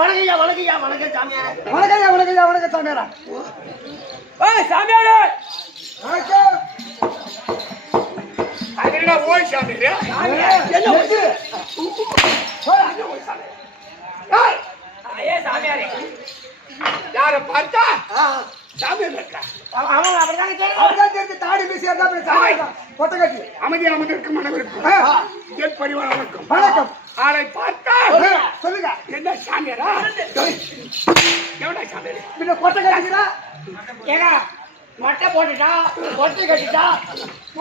வணக்கய்யா வணக்கம் சாமியார். வணக்கம் சாமியாரா. சாமியாரு ஓய் சாமியார் சாமியாரே யார பார்த்தா தாடி கொட்டை கட்டி அமைதி அமர்ந்திருக்கும் மனவிற்கும் என் பரிவாரத்திற்கும் வணக்கம். ஆளை பார்த்தா சொல்லுங்க. என்ன சாமியாரா? எவனா சாமியார்? பின்ன கொட்டை கட்டிக்கிறா ஏன்னா மட்டை போட்டுட்டா கொட்டை கட்டிட்டா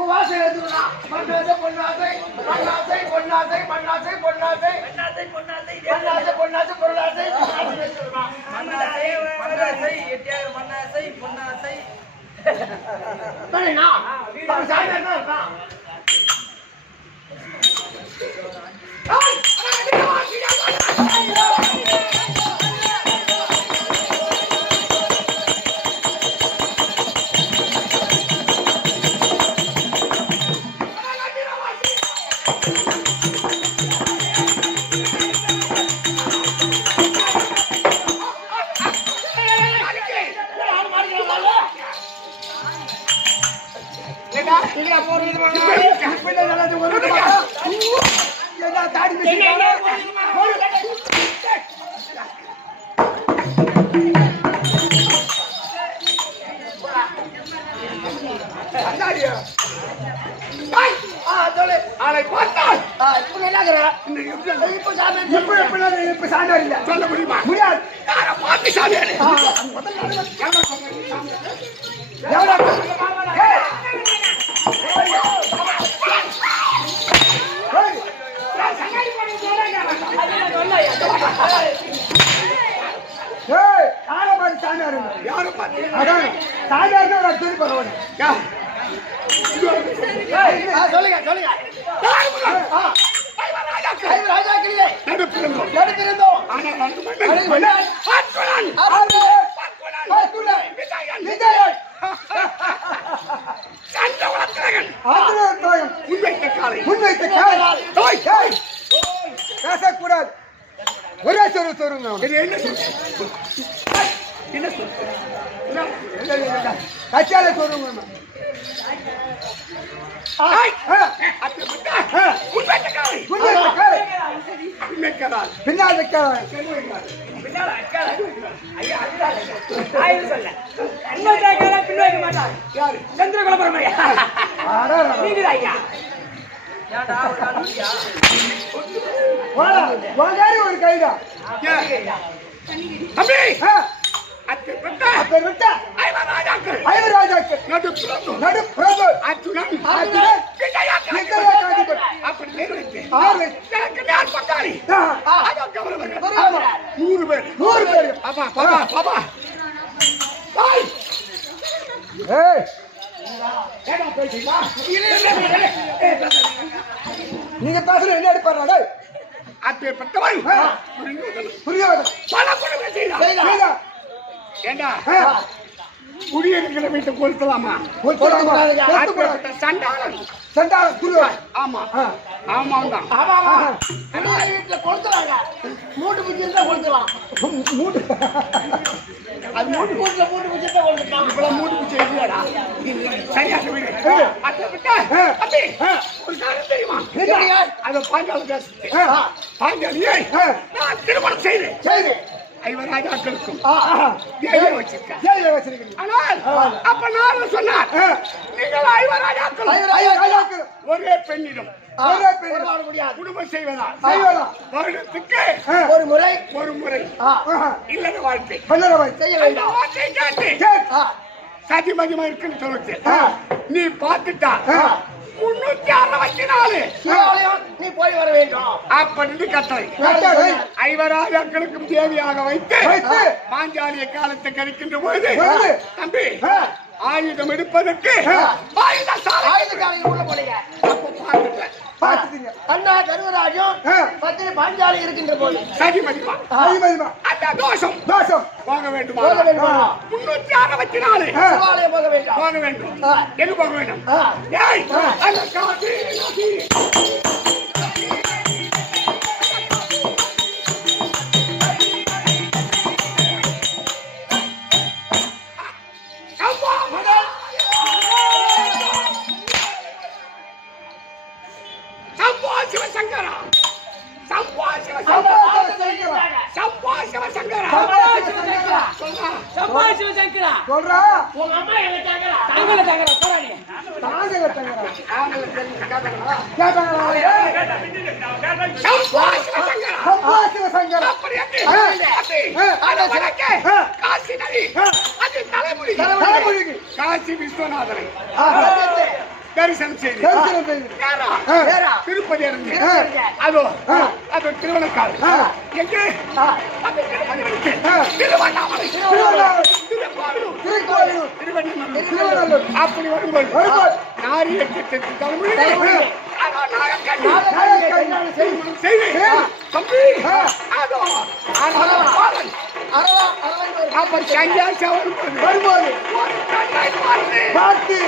வாசல் எடுத்துக்கா பொன்னாசை பொன்னாசை பொன்னாசை பொன்னாசை பொன்னாசை பொன்னாசை பொன்னாசை பொன்னாசை பொன்னாசை பொருளாசை மண்ணாசை மண்ணாசை எட்டியார் மண்ணாசை பொன்னாசை தானேண்ணா சாமி என்ன இருக்கா ஆளை பார்த்தால் இப்ப சாமியார் இல்ல சொல்ல முடியுமா? முடியாது. யார பார்த்து சாமியார்? யார பார்த்து? சாமியார் சொல்லி பரவாயில்ல. சொல்லுங்க சொல்லுங்க ராஜாக்களிலே நடுப்பிருந்தோம் பேசக்கூடாது. ஒரே சொரு சொருங்க. என்ன கச்சால சொருங்க. பின்னால் ஒரு கைதா நீங்க பேசுற என்ன எடுப்பாரு அப்பேற்பட்டவன் புரியாது. ஏண்டா குடியிருக்கிற வீட்டை கொளுத்தலாமா? சண்டாளன் சண்டாளன் குருவா. ஆமா ஆமாம் தான். வீட்டுல கொடுத்துறாங்க. மூட்டு பூச்சி இருந்தா கொடுத்துலாம். அது மூட்டு பூச்சில மூட்டு பூச்சி தான் கொடுத்துட்டான். இப்பெல்லாம் மூட்டு பூச்சி இல்லையாடா? சரியா சொல்லுங்க. அப்படி ஒரு காரணம் தெரியுமா? அதை பாஞ்சாலி பேசுது. பாஞ்சாலியை நான் திருமணம் செய்தேன். ஐவராஜாக்களுக்கும் வச்சிருக்கேன். ஆனால் அப்ப நான் சொன்னார், நீங்கள் ஐவராஜாக்கள் ஒரே பெண்ணிடம் குடும்பம் செய்வதா வருடத்துக்கு ஒரு முறை இல்லற வாழ்க்கை செய்ய வேண்டும். சதிமதிமா இருக்குன்னு சொல்லுச்சு. நீ பார்த்துட்டா 364 நீ போய் வர வேண்டும் அப்படின்னு கட்டளை ஐவராஜாக்களுக்கும் தேவியாக வைத்து பாஞ்சாலிய காலத்தை கழிக்கின்ற பொழுது தம்பி ஆயுதம் எடுப்பதற்கு ஆயுதக்காரங்க உள்ள போனீங்க. பார்த்துட்டீங்க. அண்ணா தர்மராஜும் பத்தினி பாஞ்சாலி இருக்கின்ற போது சரி மதிப்பா அதிபதிமா அந்த தோஷம் தோஷம் போக வேண்டுமா? போக வேண்டுமா? 364 சிவாலயம் போக வேண்டாம். போக வேண்டும். எங்க போக வேண்டும்? ஆ. ஏய் அந்த காசி நதி அம்மா மகள் சம்போ சிவசங்கரா சம்போ சிவசங்கரா சம்போ சிவசங்கரா சம்பா சிவசங்கரா சொல்றா உங்க அம்மா என்ன கேக்குறா? தங்கல கேக்குறா போறானே. தாங்க தங்கறா ஆங்களுக்கு தெரிஞ்சு கேட்டாங்களா? கேட்டாங்களா சம்போ சிவசங்கரா அப்பா சிவசங்கரா அப்படி அது வடக்கே காசி நதி அது தலைமுடி தலைமுடிக்கு காசி விஸ்வநாதரை ஆஹா தரிசனம் செய்து தரிசனம் செய்து நேரா திருப்பதி இறங்கி அதோ அது திருவண்ணக்கால் எங்கே அது திருப்பதி திருவண்ணாமலை திருக்கோயிலூர் திருவண்ணாமலை அப்படி வரும்போது நாரியக்கு தெற்கு தலைமுடி அதோ நாகக்கண்ணி செய்து தம்பி அதோ பாலன் அப்ப சன்னியாசி வரும்போது பார்த்து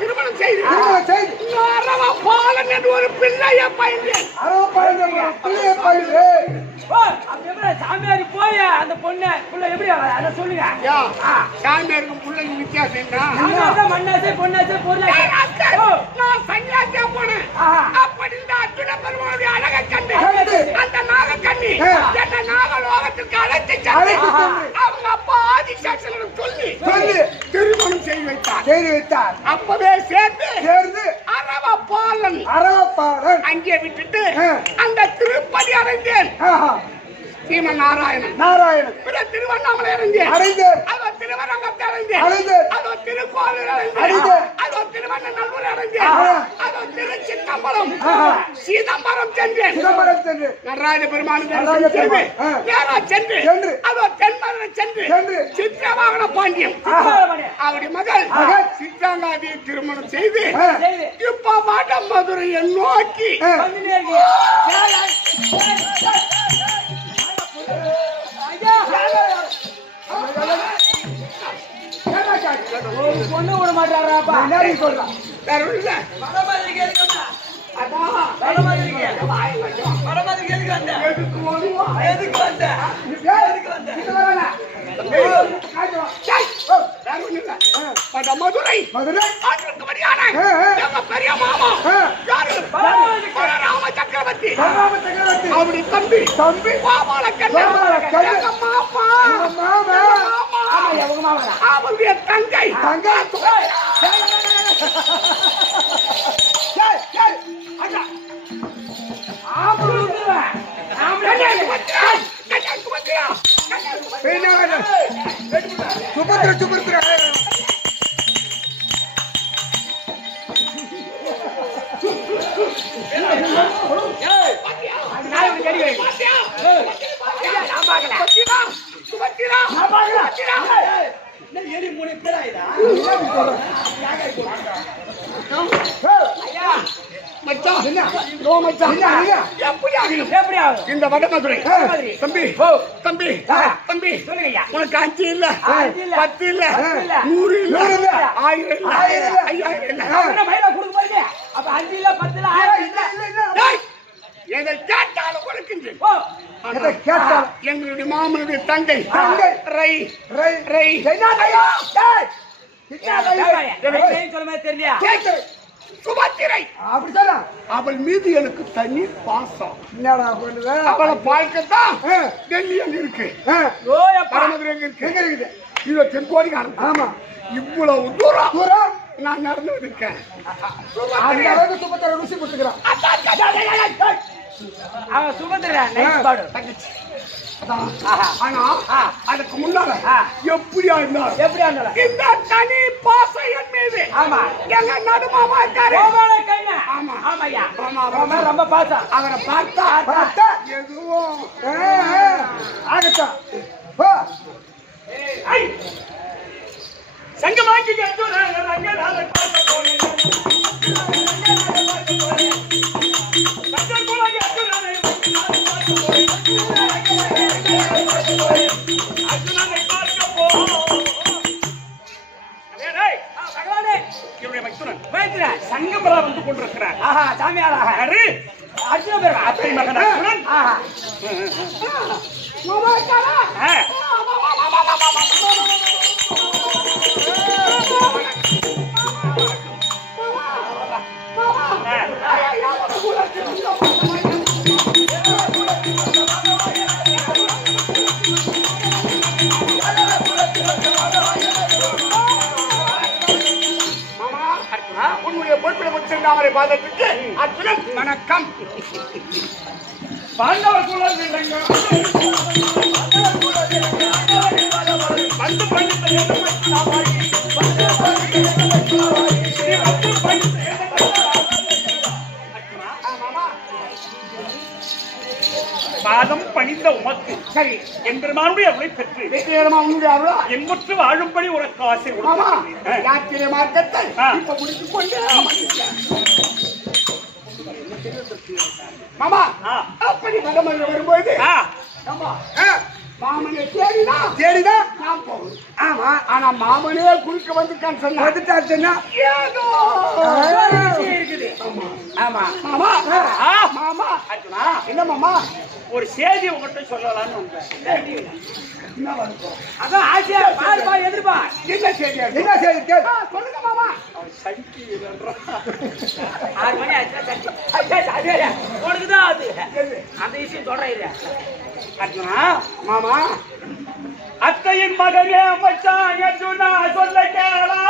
திருமணம் செய்து பாலன் என்று ஒரு பிள்ளைய பயின்றேன் சாமியாரி போய் அந்த பொண்ணு புள்ள எப்படி அதை சொல்லுங்க. சாமியாருக்கும் பிள்ளைக்கு வித்தியாசம் என்ன? மண்ணாசே பொண்ணாசே பொருளாசே நான் சன்னியாசியா போனேன். அப்படி இந்த அர்ஜுன பெருமானுடைய அழகை கண்டு அந்த நாகக்கண்ணி என்ன நாகலோகத்திற்கு அழைத்து அவங்க அப்பா ஆதிசேஷனிடம் சொல்லி திருமணம் செய்து வைத்தார். அப்பவே சேர்ந்து அரவப்பாலன் அங்கே விட்டுட்டு அந்த திருப்பதி அடைந்தேன். ஸ்ரீமன் நாராயணன் திருவண்ணாமலை அடைந்தேன். அதோ திருவரங்கத்தை அடைந்தேன். அதோ திருக்கோவில் அடைந்தேன். அதோ திருவண்ணநல்லூர் அடைந்தேன். அதோ திருச்சிற்றம்பலம் சிதம்பரம் சென்றேன். நடராஜ பெருமான் நேரா சென்று அதோ தென்மதுரை சென்று சித்திரவாகன பாண்டியம் அவருடைய மகள் சித்தாங்காதியை திருமணம் செய்து இப்ப வட மதுரையை நோக்கி பொண்ணு விட மாட்டாராப்பா. மதுரை பெரிய மாமா ராம சக்கரவர்த்தி அப்படி தம்பி அவருடைய தங்கை சுபத்திர மச்சான் என்ன? நோ மச்சான் என்ன, என்ன? எப்படி ஆகணும் எப்படி ஆகும் இந்த வடமதுரை வடமதுரை. தம்பி ஓ. தம்பி ஆ. தம்பி சொல்லுங்க ஐயா. உனக்கு 5 இல்ல அஞ்சு இல்ல. 10 இல்ல பத்து இல்ல. 100 இல்ல 100 இல்ல. 1000 இல்ல 1000 இல்ல. 5000 இல்ல என்ன மயிலா கொடுக்க பாருங்க. அப்ப 5 இல்ல 10 இல்ல 1000 இல்ல. டேய் எதை கேட்டாலும் கொடுக்கின்றேன் ஓ. எதை கேட்டாலும். எங்களுடைய மாமனுடைய தங்கை தங்கை. ரை ரை. ரை என்ன கையா? டேய். என்ன கையா? எனக்கு சொல்ல மாதிரி தெரியலையா? கேட்கிறேன் சுபத்திரை அப்படி சொன்னா. அவள் மீது எனக்கு தனி பாசம் என்னடா பண்ணுவ? அவளை பார்க்கத்தான் ஆ. டெல்லியில் இருக்கு ஆ. ஓயப்பா. பரமதுரை எங்க இருக்கு எங்க இருக்குது? இது தென்கோடிக்காரன் ஆமா. இவ்வளவு தூரம் தூரம். நான் நடந்து இருக்கேன் அந்த அளவுக்கு சுபத்திர ருசி கொடுத்துக்கிறான். அவன் சுபத்திரா நைஸ் பாடு. ஆஹா. ஆனா அதுக்கு முன்னால ஆ. எப்படியா இருந்தாலும் எப்படியா இருந்தாலும். இந்த தனி பாசம் என் மீது ஆமா. எங்க நடுமாமா இருக்காரு கோபால கண்ணா. ஆமா. ஆமாய்யா. ஆமா, அவன் மேல ரொம்ப பாசம். அவரை பார்த்தா பார்த்தா. எதுவும் ஆகட்டும். போ. ஐ! சங்கமாக்கி ரங்கநாத பார்க்க போனேன் சங்கக்குலகி அர்ஜுனனை பார்க்க போனேன் அர்ஜுனனை பார்க்க போனேன் டேய் பகவானே. இவருடைய மைத்துனன் வைத்திர. சங்கமரா வந்து கொண்டிருக்கிறார் ஆஹா சாமியாராக. யாரு அர்ஜுன பெருமா. அத்தை மகன் அர்ஜுனன் ஆஹா. மாமா இருக்காரா ஆ. உன்னுடைய பொறுப்பிட முத்திருந்தாமரை பாதத்துக்கு அர்ஜுனன் வணக்கம் பாண்டவர் குலம் இல்லைங்க வந்து பாதம் பணிந்த உமக்கு சரி. என் பெருமானுடைய அருளை பெற்று வெற்றிகரமா உன்னுடைய அருளா? எங்குற்று வாழும்படி உனக்கு ஆசை ஆமா. கொடுக்கிறேன். யாத்திரை மார்க்கத்தை ஆ. இப்ப முடித்துக் கொண்டு மாமா ஆ. அப்படி வடமதுரை வரும்போது ஆ. ஆமா. மாமனை தேடிதான் நான் போகணும். ஆமா. ஆனா மாமனே குறுக்க வந்துட்டான்னு சொன்னா வந்துட்டாச்சுன்னா ஏதோ ஒரு விஷயம் இருக்குது. ஆமா. மாமா ஆ. மாமா அர்ஜுனா, என்ன மாமா ஒரு செய்தி உங்கள்கிட்ட சொல்லலாம்னு வந்தேன். என்ன வருது? அதான் ஆசையா பாருப்பா எதிர்ப்பா. என்ன செய்தி? என்ன செய்தி? கேள். சொல்லுங்க மாமா. அவன் சங்கி இல்லைன்றான். 6 மணி ஆச்சுன்னா உனக்குதான் அது அந்த விஷயம் தொடர. அர்ஜுனா, மாமா அத்தையின் மகனே மச்சான் அர்ஜுனா சொல்ல கேளா.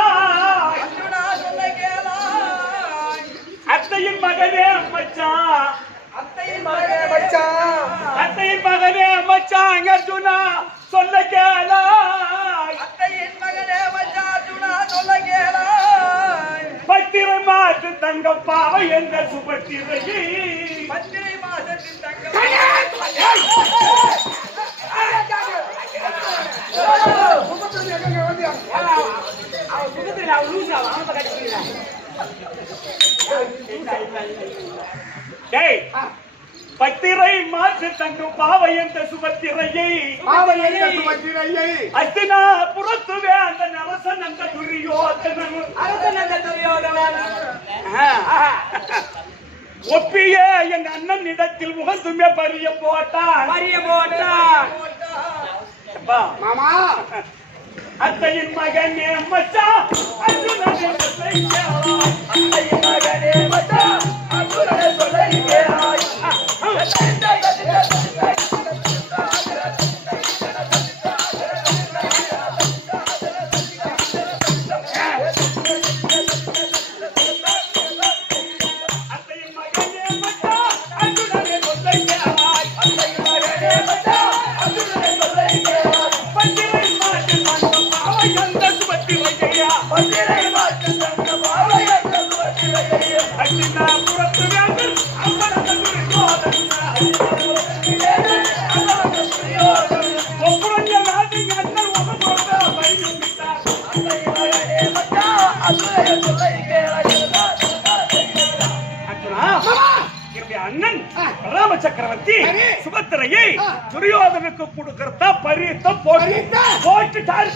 அத்தையின் மகனே மச்சான் அத்தையின் மகனே மச்சான். அத்தையின் மகனே மச்சான் அர்ஜுனா சொல்ல கேளா. அத்தையின் மகனே மச்சான் அர்ஜுனா சொல்ல கேளா. பத்திரை மாற்று தங்கப்பாவை என்ற சுபத்திரையை பத்திரை மாசத்தின் தங்க அவன் சுகத்தில் அவன் லூசு அவன் கட்டிக்கிறான். டேய், பத்திரை மாற்று தங்கம் பாவை என்ற சுபத்திரையை அஸ்தினா புறத்துவே அந்த நரசன் அந்த துரியோதனன் அரசன் அந்த துரியோதனன். ஒப்பிய என் அண்ணன் இடத்தில் உகந்துமே பறிய போட்டான். மரிய போட்டான். அப்பா, மாமா அத்தையின் மகனே மச்சான் அர்ஜுனன் என்று செய்கிறாய். அத்தையின் மகனே மச்சான் அர்ஜுனனை சொல்லுகிறாய். அத்தையின் மகனே மச்சான் அர்ஜுனனை சொல்லுகிறாய். அத்தையின் மகனே மச்சான் அர்ஜுனனை சொல்லுகிறாய். பத்திரை மாற்று தங்கம் பாவை என்ற சுபத்திரையா பத்திரை மாற்று தங்க பாவை என்ற சுபத்திரையை அஸ்தினா புறத்துவே அந்த துரியோதனன் ஒப்புரஞ்ச நாட்டின் அண்ணன் உகந்தோட பையன் விட்டார். அத்தையின் மகனே மச்சான் அர்ஜுனனை சொல்லுகிறாய். அர்ஜுனா, சக்கரவர்த்தி சுபத்திரையை துரியோதனுக்கு கொடுக்கறதா பரியத்தை போட்டுட்டாரு.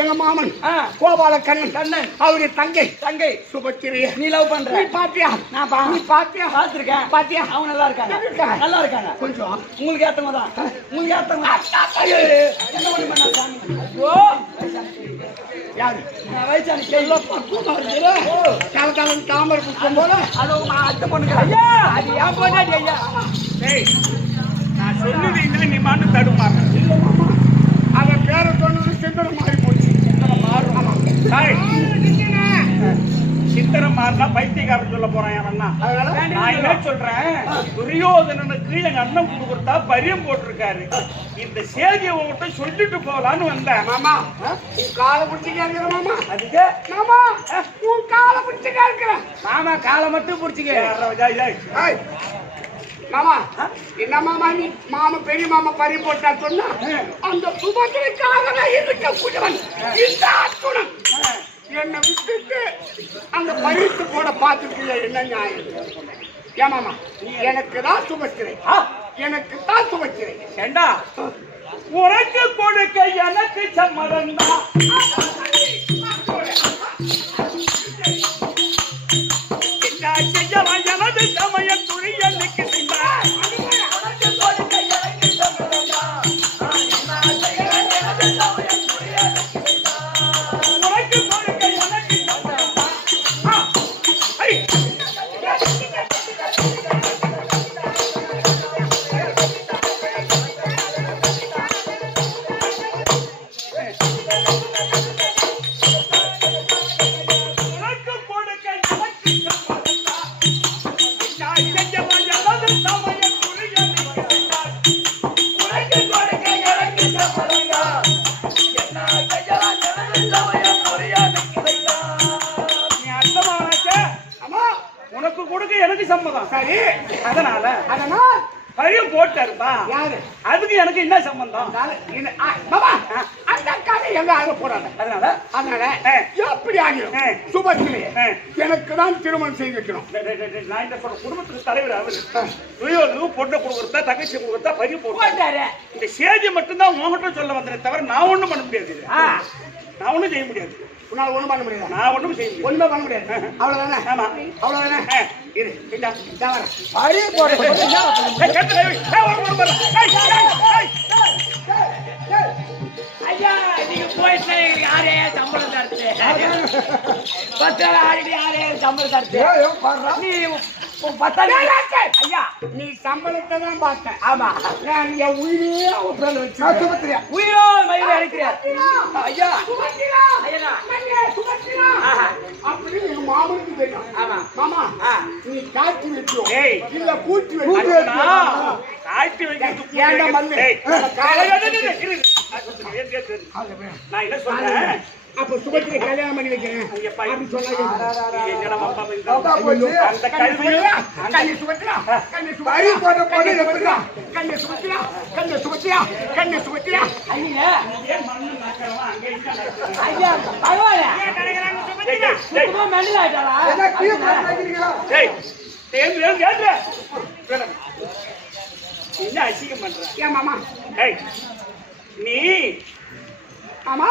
எங்க மாமன் கோபால கண்ணன் அவருடைய தங்கை சுபத்திரைய நீ லவ் பண்ற. நீ பாத்தியா? நீ பாத்தியா? பாத்திருக்கேன். பாத்தியா? அவங்க நல்லா இருக்காங்க. நல்லா இருக்காங்க. கொஞ்சம் உங்களுக்கு ஏத்தவங்க தான். உங்களுக்கு ஏத்தவங்க. என்ன பண்ண சாமி? ஐயோ யாரு வயசான கேள்வி தாமரை புஷ்பம் போல அது உங்க அத்தை பொண்ணுங்க. ஐயா அது ஏன் பொண்ணாடி ஐயா? நான் சொன்னது நீ மாட்டு தடுமாறு. அவன் பேரை சொன்னது சிந்தனை மாறி போச்சு. சித்திரம் மாறினா பைத்தியக்காரன் சொல்ல போறான் அவன்னா. நான் என்ன சொல்றேன், துரியோதனனுக்கு எங்க அண்ணன் கொடுத்தா பரியம் போட்டிருக்காரு. இந்த செய்தியை உங்ககிட்ட சொல்லிட்டு போகலான்னு வந்தேன். மாமா உன் காலை பிடிச்சி கேட்கிற மாமா. அதுக்கு மாமா உன் காலை பிடிச்சி கேட்கிற மாமா. காலை மட்டும் பிடிச்சிக்க. மாமா என்ன மாமா நீ மாமா பெரிய மாமா பறி போட்டா சொன்னா அந்த சுபத்திரைக்காக இருக்க கூடவன் இந்த அத்துணன் என்னை விட்டுட்டு அந்த பரிசு போட பார்த்துருக்கீங்க. என்ன நியாயம்? ஏமாமா எனக்கு தான் சுபத்திரை, எனக்கு தான் சுபத்திரை. ஏண்டா உனக்கு கொடுக்க எனக்கு சம்மதம் தான். எனது சமய துணியனுக்கு உனக்கு கொடுக்க எனக்கு சம்மதம். சரி அதனால பரியம் போட்டாருப்பா. யாரு? அதுக்கு எனக்கு என்ன சம்பந்தம்? அந்த கதை எங்க ஆக போறாங்க. அதனால எப்படி ஆகிடும் சுபத்திரையே எனக்கு தான் திருமணம் செய்து வைக்கணும். நான் இந்த சொல்ற குடும்பத்துக்கு தலைவர் அவரு. துரியோதனுக்கு பொண்ணை கொடுக்குறதா தங்கச்சி கொடுக்குறதா பரியம் போட்டாரு. இந்த சேதி மட்டும்தான் உங்ககிட்ட சொல்ல வந்தேன் தவிர நான் ஒண்ணும் பண்ண முடியாது. நான் ஒண்ணும் செய்ய முடியாது. உன்னால ஒண்ணும் பண்ண முடியாது. நான் ஒண்ணும் செய்ய முடியாது. ஒண்ணுமே பண்ண முடியாது. அவ்வளவுதானே? ஆமா அவ்வளவுதானே. இரு இந்த வர பறி போற ஐயா நீங்க போயிட்டு எங்களுக்கு யாரே சம்பளம் தருது? பத்தாயிரம் ஆடிட்டு யாரே சம்பளம் தருது? நீ ஐயா நீ சம்பளத்தை தான் பார்த்த. ஆமா நான் என் உயிரே வச்சு உயிரோ மயிரோ அழைக்கிறார். ஐயா அப்படி எங்க மாமனுக்கு தெரியும். ஆமா மாமா நீ காய்ச்சி வைக்கும் இல்ல கூட்டி காய்ச்சி வைக்கிறது ஏன்டா மல்லு நான் என்ன சொல்றேன், அப்ப சுபத்திரை கல்யாணம் பண்ணி வைக்கிறேன் அப்படி சொன்னாங்க. என்னடா மாமா அந்த கல்வி கண்ணி சுபத்திரா கண்ணி சுபத்திரா போட போட எப்படிடா கண்ணி சுபத்திரா கண்ணி சுபத்திரா கண்ணி சுபத்திரா ஐயா ஏன் மண்ணு நக்கறவா அங்க இருக்க ஐயா பரவாயில்லை கிடைக்கிறாங்க சுபத்திரா சுத்தமா மெண்டல் ஆயிட்டாரா என்ன கீழ போடுறீங்களா டேய் தேம் கேட்ற என்ன அசிங்கம் பண்ற ஏன் மாமா ஏய் நீ மாமா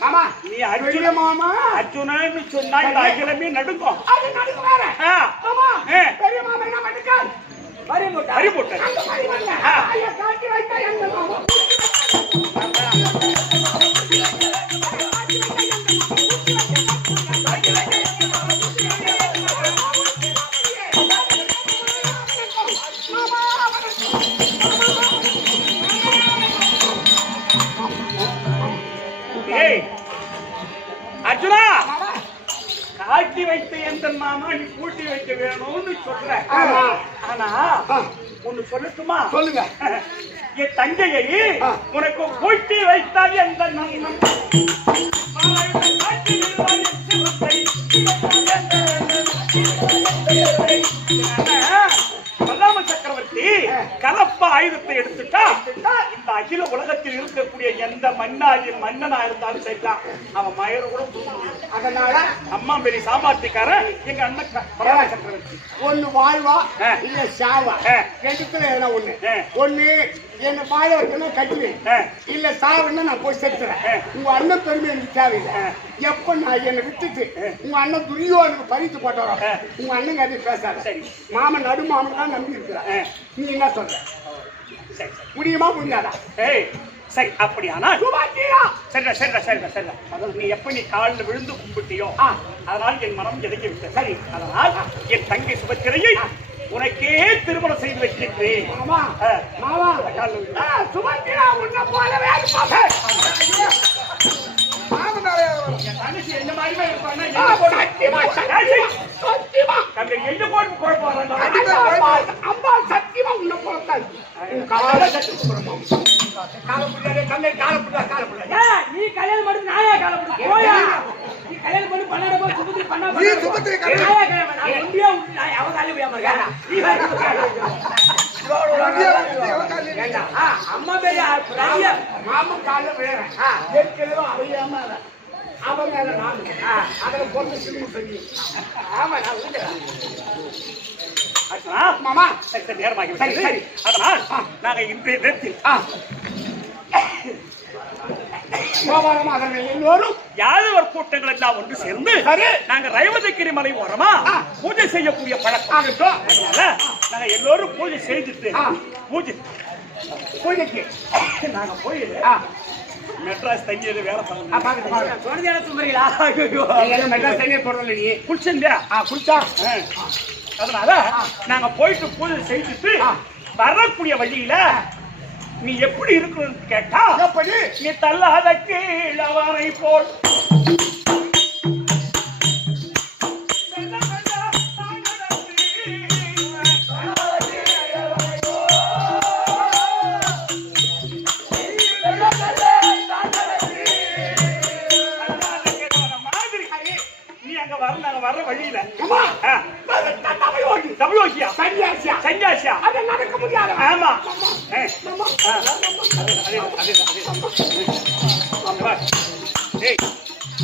மாமா நீ அருளிய மாமா அர்ஜுனன்னு சொன்னா இந்த அகிலமே நடுங்கும் அது நடுக்கு வேற மாமா பெரிய மாமா என்ன பண்ணிட்டார் பறி போட்டார் அந்த மாதிரி வரல ஐயா காட்டி வைத்தா எங்க மாமா ஏய் அர்ஜுனா காட்டி வைத்த எந்த மாமா நீ கூட்டி வைக்க வேணும்னு சொல்ற ஆனா ஒண்ணு சொல்லட்டுமா சொல்லுங்க என் தங்கையை உனக்கு கூட்டி வைத்தால் எந்த நன்மம் பல்லாம சக்கரவர்த்தி கலப்ப ஆயுதத்தை எடுத்துட்டா இந்த அகில உலகத்தில் இருக்கக்கூடிய எந்த மன்னனா இருந்தாலும் சரிதான் அவன் மயிர கூட அதனால அம்மா பெரிய சாமர்த்திக்காரன் எங்க அண்ணன் பல்லாம சக்கரவர்த்தி ஒண்ணு வாழ்வா இல்ல சாவா ரெண்டுத்துல எதனா ஒண்ணு என்ன வாழ வைக்கணும் கட்டுவே இல்ல சாவுன்னா நான் போய் செத்துறேன் உங்க அண்ணன் பெருமை எனக்கு தேவையில்லை எப்ப நான் என்னை விட்டுட்டு உங்க அண்ணன் துரியோனுக்கு பறித்து போட்டோம் உங்க அண்ணன் அது பேசாத சரி மாமன் நடு மாமன் தான் நம்பி இருக்கிறேன் நீ என்ன சொல்ற சரி முடியுமா முடியாதா ஏய் சரி அப்படியானா சரிடா நீ எப்ப நீ காலில் விழுந்து கும்பிட்டியோ அதனால் என் மனம் எதக்கி விட்ட சரி அதனால் என் தங்கை சுபத்திரையை உனக்கே திருமணம் செய்து வைக்கின்றேன் மாமா மாமா சுபத்திரா உன்னை போலவே என்ன மாதிரி இருப்பாங்க அம்மா சத்தியமா உன்னை போலத்தான் நீ கல்யாணம் பண்ணி நாயா காலப்பட போயா நீ கல்யாணம் பண்ணி பண்ணாத போய் சுபத்திரி பண்ணா நீ சுபத்திரி நாயா கல்யாணம் நான் ஒண்டியா விட்டு நான் அவ காலையில போய் அமர்றேன் நீ அம்மா பெரிய பெரிய மாமன் கால வேற ஏற்கனவே அவையாம அவன் மேல நான் அதில் பொண்ணு சிம்மு சொல்லி ஆமா நான் மாமா சரி நேரமாகி சரி சரி அதனால் நாங்க இன்றைய தினத்தில் எல்லோரும் யாதவர் கூட்டங்கள் எல்லாம் ஒன்று சேர்ந்து நாங்க ரைவதகிரி மலை ஓரமா பூஜை செய்யக்கூடிய பழக்கம் அதனால நாங்க எல்லோரும் பூஜை செய்துட்டு பூஜைக்கு நாங்க போய் மெட்ராஸ் தங்கியது வேலை அதனால நாங்க போயிட்டு பூஜை செய்துட்டு வரக்கூடிய வழியில நீ எப்படி இருக்கணும்னு கேட்டா எப்படி நீ தள்ளாத கீழவனை போல் வர்ற வழியில தமிழோசியா சன்னியாசியா அது நடக்க முடியாது ஆமா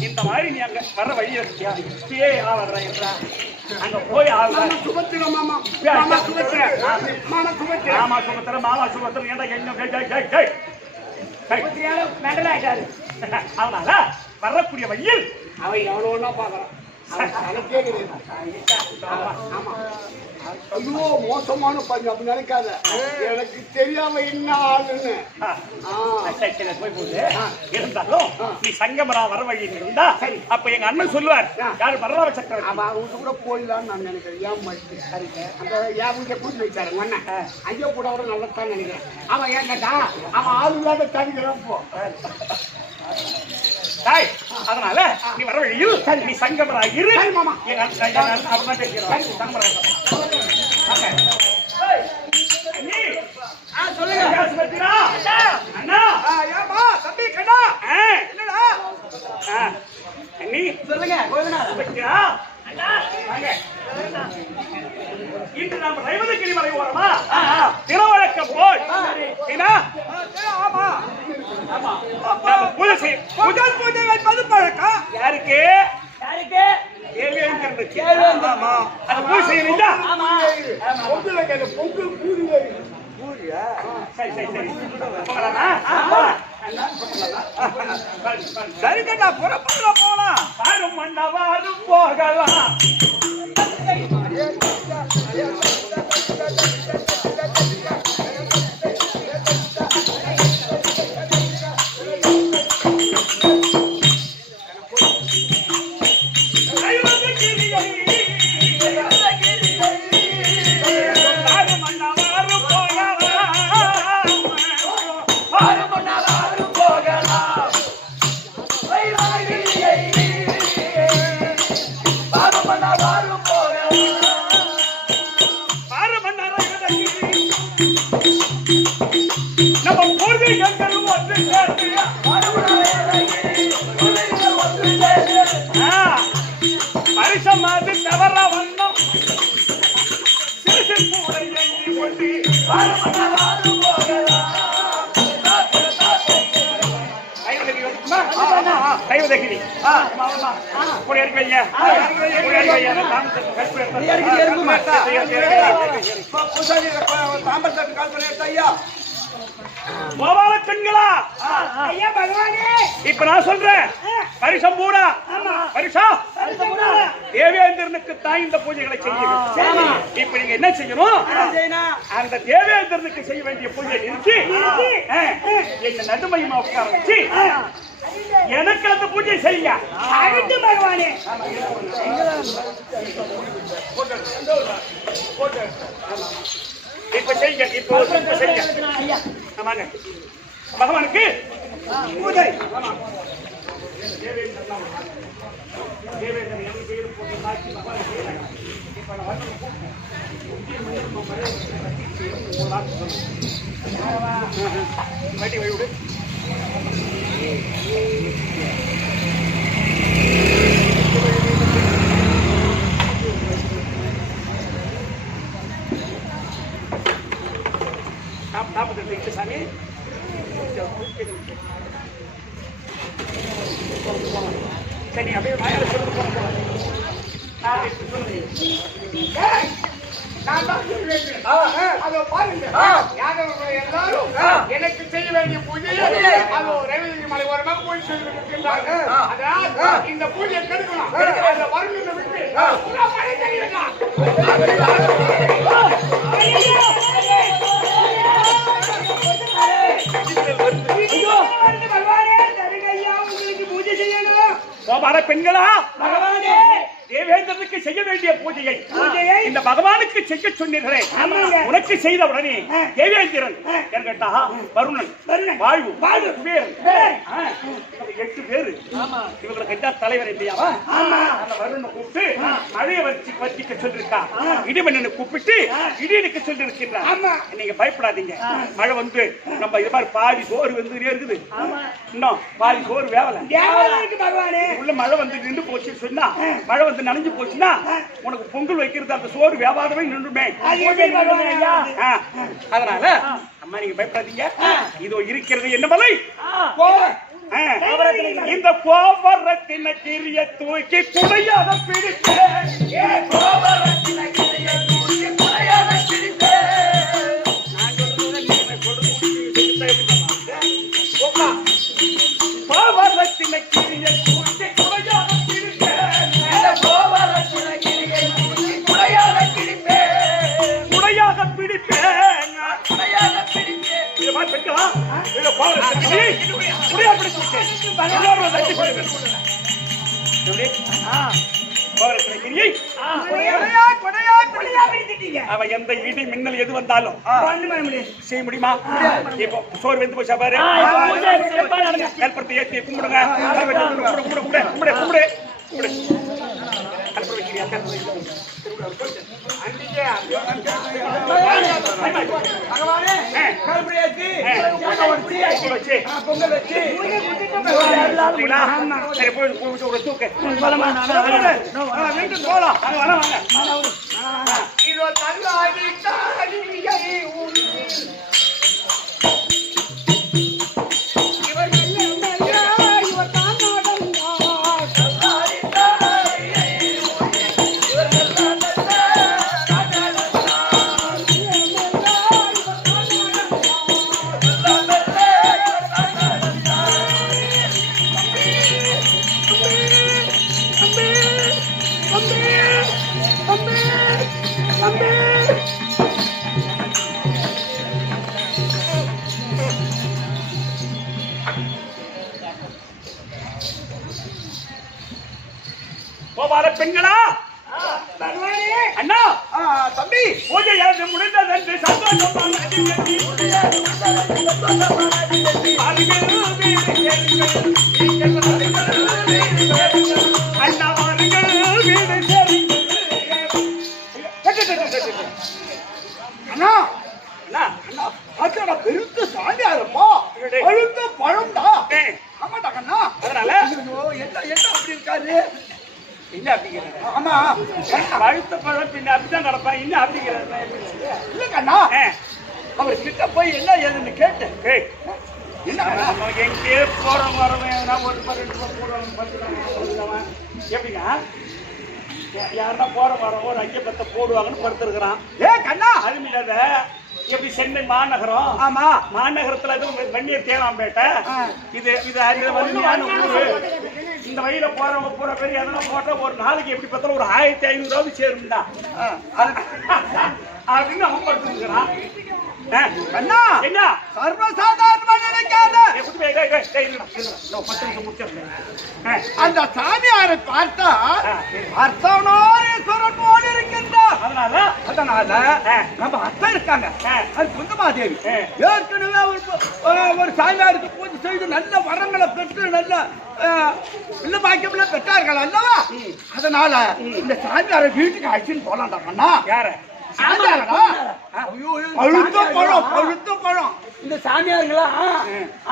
இந்த மாதிரி நீ அங்க வர்ற வழியில இருக்கியா வர்ற என்றா அங்க போய் சுபத்திர மாமா சுபத்திர மாமா சுபத்திர என்ன மெண்டல் ஆயிட்டாரு அதனால வரக்கூடிய வழியில் அவ எவ்வளவுன்னா பாக்குறான் ஐயோ மோசமான பஞ்சு அப்படி நினைக்காத எனக்கு தெரியாம என்ன ஆளுன்னு போய் போகுது இருந்தாலும் நீ சங்கமரா வர வழியில் இருந்தா சரி அப்ப எங்க அண்ணன் சொல்லுவார் யாரு பரவாயில்ல சக்கரம் அவன் அவங்க கூட போயிடலான்னு நான் நினைக்கிறேன் ஏன் மாதிரி அந்த ஏன் வீட்டை கூட்டி வச்சாரு அண்ணன் ஐயோ கூட அவரை நல்லதான் நினைக்கிறேன் அவன் ஏன் கேட்டா அவன் ஆளு இல்லாத தனிக்கிறப்போ அதனால நீ வர வழியில் நீ சங்கமரா இரு மாமா சொல்லுங்க ஆமா நாம பூஜை செய்ய முதல் பூஜை வைப்பது பழக்கம். யாருக்கு யாருக்கு? தேவேந்திரனுக்கு ஆமா. அந்த பூஜை செய்யறீங்களா ஆமா. பொங்கல் வைக்காத, பொங்கல் பூரி வை. சரி சரி சரி போகலாமா? சரி கண்ணா, புறப்படலாம், போலாம். வாரும் மன்னவாரும் போகலாம் நம்ம பூர்வீகங்கள் ஒன்று சேர்ந்து வருஷம் அது தவற வந்தோம் சிறு சிறு பூரை எண்ணி கொண்டு கைவதகிரி கூட இருக்கிறீங்க கோபால பெண்களா ஐயா பகவானே, இப்ப நான் சொல்றேன் பரிசம் பூரா பரிசம் தேவேந்திரனுக்கு தான் இந்த பூஜைகளை செய்யணும். இப்ப நீங்க என்ன செய்யணும்? அந்த தேவேந்திரனுக்கு செய்ய வேண்டிய பூஜை நிறுத்தி என்ன நடுமையுமா உட்கார வச்சு எனக்கு அந்த பூஜை செய்ய அகட்டும் பகவானே. இப்ப செய்ய இப்ப செய்ய ஐயா ஆமாங்க பகவானுக்கு பூஜை தேவேந்திரன் என்ன செய்யற பூஜை மாற்றி பகவான் செய்யறாங்க. இப்ப நான் வண்டி வைவிடு நாற்பத்தி சாமி சரி அப்படியே வாயால சொல்லிட்டு போறோம். நான் தான் சொல்றேன். அதோ பாருங்க, யாதவர்கள் எல்லாரும் எனக்கு செய்ய வேண்டிய பூஜையை அதோ ரேவதி மலை ஓரமாக போய் சொல்லிருக்கின்றார்கள். அதனால் இந்த பூஜையை கெடுக்கலாம். அந்த வருணனை விட்டு நான் மழை செய்யலாம். பகவானே, தருகையா, உங்களுக்கு பூஜை செய்யணும். கோபால பெண்களா பகவானே, தேவேந்திரனுக்கு செய்ய வேண்டிய பூஜையை இந்த பகவானுக்கு செய்ய சொன்னீர்களே, உனக்கு செய்த உடனே தேவேந்திரன் கேட்டா வருணன் வாழ்வு குபேரன் 8 பேரு இவங்களுக்கு என்ன தலைவர் இல்லையாவா? அந்த வருணனை கூப்பிட்டு மழையை வர்த்திக்க சொல்லிருக்கா. இடிமன்னனை கூப்பிட்டு இடியனுக்கு சொல்லிருக்கிறார். நீங்க பயப்படாதீங்க, மழை வந்து நம்ம இது மாதிரி பாதி சோறு வந்து இருக்குது, இன்னும் பாதி சோறு வேவல பகவானே, உள்ள மழை வந்து நின்று போச்சு சொன்னா, மழை வந்து நனைஞ்சு போச்சுன்னா உனக்கு பொங்கல் வைக்கிறது அந்த சோறு வியாபாரமே நின்றுமே. அதனால அம்மா நீங்க பயப்படாதீங்க, இதோ இருக்கிறது என்ன மலை? இந்த கோபரத்தின கிரிய தூக்கி குடையாக பிடித்து கோபரத்தின கிரிய தூக்கி குடையாக அவ எந்த இடி மின்னல் எது வந்தாலும் செய்ய முடியுமா? இப்போ சோறு வெந்து போச்சா பாரு, கல்பத்தை ஏற்றி கும்பிடுங்க. பொங்கல் வச்சு இவர்கள் கோபால பெண்களா அண்ணா தம்பி பூஜை எழுந்து முடிந்ததென்று சந்தோஷம் அண்ணா வாருங்கள் வீடு அண்ணா அண்ணா அண்ணா பெருத்து சாண்டியாருப்பா பழுத்த பழம்டா ஆமாடா கண்ணா அதனால என்ன என்ன அப்படி இருக்காரு என்ன அப்படிங்கிறது ஆமா பழுத்த பழம் பின்ன அப்படிதான் நடப்பான் இன்னும் அப்படிங்கிறது இல்ல கண்ணா அவர் கிட்ட போய் என்ன ஏதுன்னு கேட்டு என்ன நம்ம எங்கே போறோம் வரோம் ஒரு 2 போடுறோம் 10 எப்படிங்க யாருன்னா போற வரோம் ஒரு 5 போடுவாங்கன்னு படுத்துருக்கிறான் கண்ணா அதுமில்லாத எப்படி சென்னை மாநகரம் ஆமா மாநகரத்துல எதுவும் வெந்நீர் தேவாம்பேட்டை இது இது வலிமையான ஊரு இந்த வழியில போறவங்க பூரா பேர் எதனா போட்டா ஒரு நாளைக்கு எப்படி பார்த்தாலும் ஒரு 1500 சேரும்டா அப்படின்னு அவன் படுத்துருக்கிறான் அண்ணா என்ன சர்வசாதாரணமா நினைக்காத அந்த சாமியாரை பார்த்தா அர்த்தநாரீஸ்வரன் போல இருக்கின்றார். அதனால நம்ம அத்தை இருக்காங்க அது குந்தமாதேவி ஏற்கனவே ஒரு சாமியாருக்கு பூஜை செய்து நல்ல வரங்களை பெற்று நல்ல இல்ல பாக்கியம்ல பெற்றார்கள் அல்லவா? அதனால இந்த சாமியாரை வீட்டுக்கு அழைச்சின்னு போலாம்டா அண்ணா. யாரு பழுத்த பழம் இந்த சாமியார்களா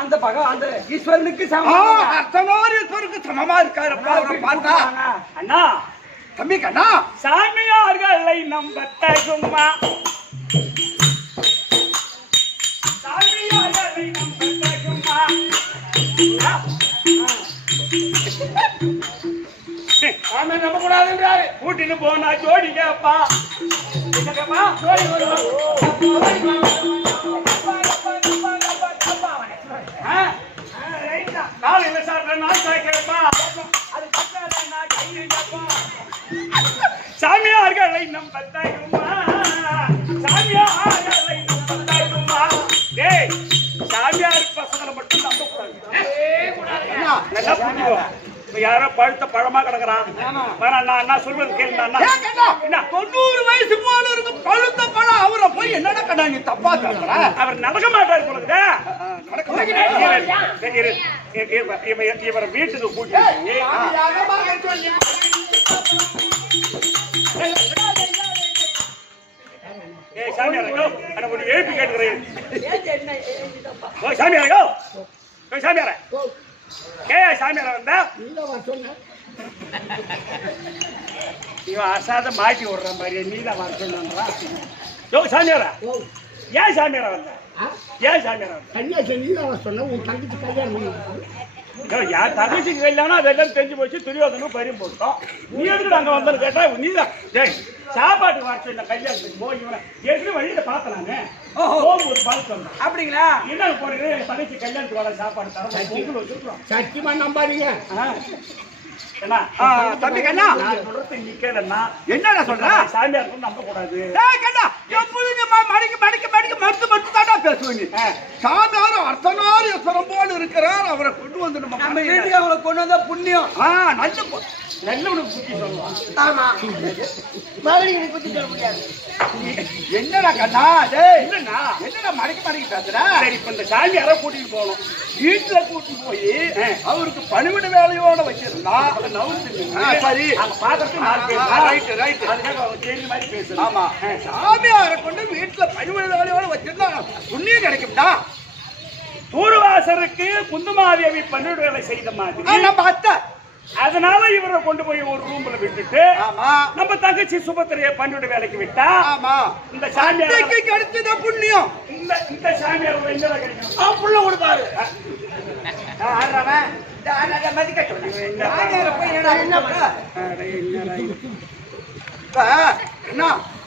அந்த அந்த ஈஸ்வரனுக்கு அர்த்தநாரீஸ்வருக்கு சமமா இருக்காருப்பா அவரை பார்த்தா. அண்ணா தம்பி கண்ணா சாமியார்களை நம்ப சும்மா சாமியார்களை நம்ப சும்மா ஆமா நம்ப கூடாதுன்றாரு. கூட்டின்னு போனா ஜோடிங்கப்பா ஜோடி காலையில சாப்பிட நான் சாய்க்கிறப்பா சாமியார்களை நம்ப தகுமா சாமியார்களை நம்ப தகுமா டேய் சாமியார் பசங்களை மட்டும் நம்ப கூடாது நல்லா புரிஞ்சுக்கோ. யாரோ பழுத்த பழமா கிடக்குறான் நான் சொல்றது கேளுங்க. 90 வயசு போல இருக்கு பழுத்த பழம் அவரை போய் என்னடா கடா நீ தப்பா சொல்ற? அவர் நடக்க மாட்டாரு போலுங்க. இவரை வீட்டுக்கு கூட்டி சாமியாரோ ஒரு எழுப்பி கேட்டுக்கிறேன். சாமியாரோ சாமியார சாமியார வந்தா இவன் அசாத மாட்டி விடுற மாதிரி நீதான் வர சொன்னா சாமியாரா ஏன் சாமியாரா வந்த ஏன் சாமியாரா யார் தங்கச்சிக்கு கல்யாணம் அதெல்லாம் தெரிஞ்சு போச்சு. துரியோதனும் பரியும் போட்டோம். நீ எதுக்கு அங்க வந்தன்னு கேட்டா நீதான் சாப்பாட்டு வர சொன்ன கல்யாணத்துக்கு போய் எப்படி வழியில பார்த்தலாங்க போகும்போது பார்த்து சொன்னேன். அப்படிங்களா? என்ன போறீங்க தங்கச்சி கல்யாணத்துக்கு வர சாப்பாடு தரோம் பொங்கல் வச்சுருக்கோம். சத்தியமா நம்பாதீங்க. தம்பி கண்ணா என்னடா சொல்ற? சாமியார் நம்ப கூடாது. சாமியார் அர்த்தநாரீஸ்வரம் போல இருக்கிறார். அவரை கொண்டு வந்து அவரை கொண்டு வந்தா புண்ணியம். நல்லவனுக்கு புத்தி சொல்லுவான். ஆமா மறுபடியும் புத்தி சொல்ல முடியாது. என்னடா கண்ணா என்னன்னா என்னடா மடக்கி பேசுற? சரி இப்ப இந்த சாமியார கூட்டிட்டு போகணும். வீட்டுல கூட்டி போய் அவருக்கு பணிவிட வேலையோட வச்சிருந்தா சரி ஆமா. சாமியாரை கொண்டு வீட்டுல பணிவிட வேலையோட வச்சிருந்தா புண்ணியம் கிடைக்கும்டா. தூர்வாசருக்கு குந்துமாதேவி பணிவிட வேலை செய்த மாதிரி நம்ம அத்தை. அதனால இவரை கொண்டு போய் ஒரு ரூம்ல விட்டுட்டு நம்ம தங்கச்சி சுபத்திரைய பணிவிட வேலைக்கு விட்டா இந்த சாமியாருக்கு கிடைச்சத புண்ணியம். இந்த சாமியார் எங்க கிடைக்கும்? புள்ள கொடுப்பாரு.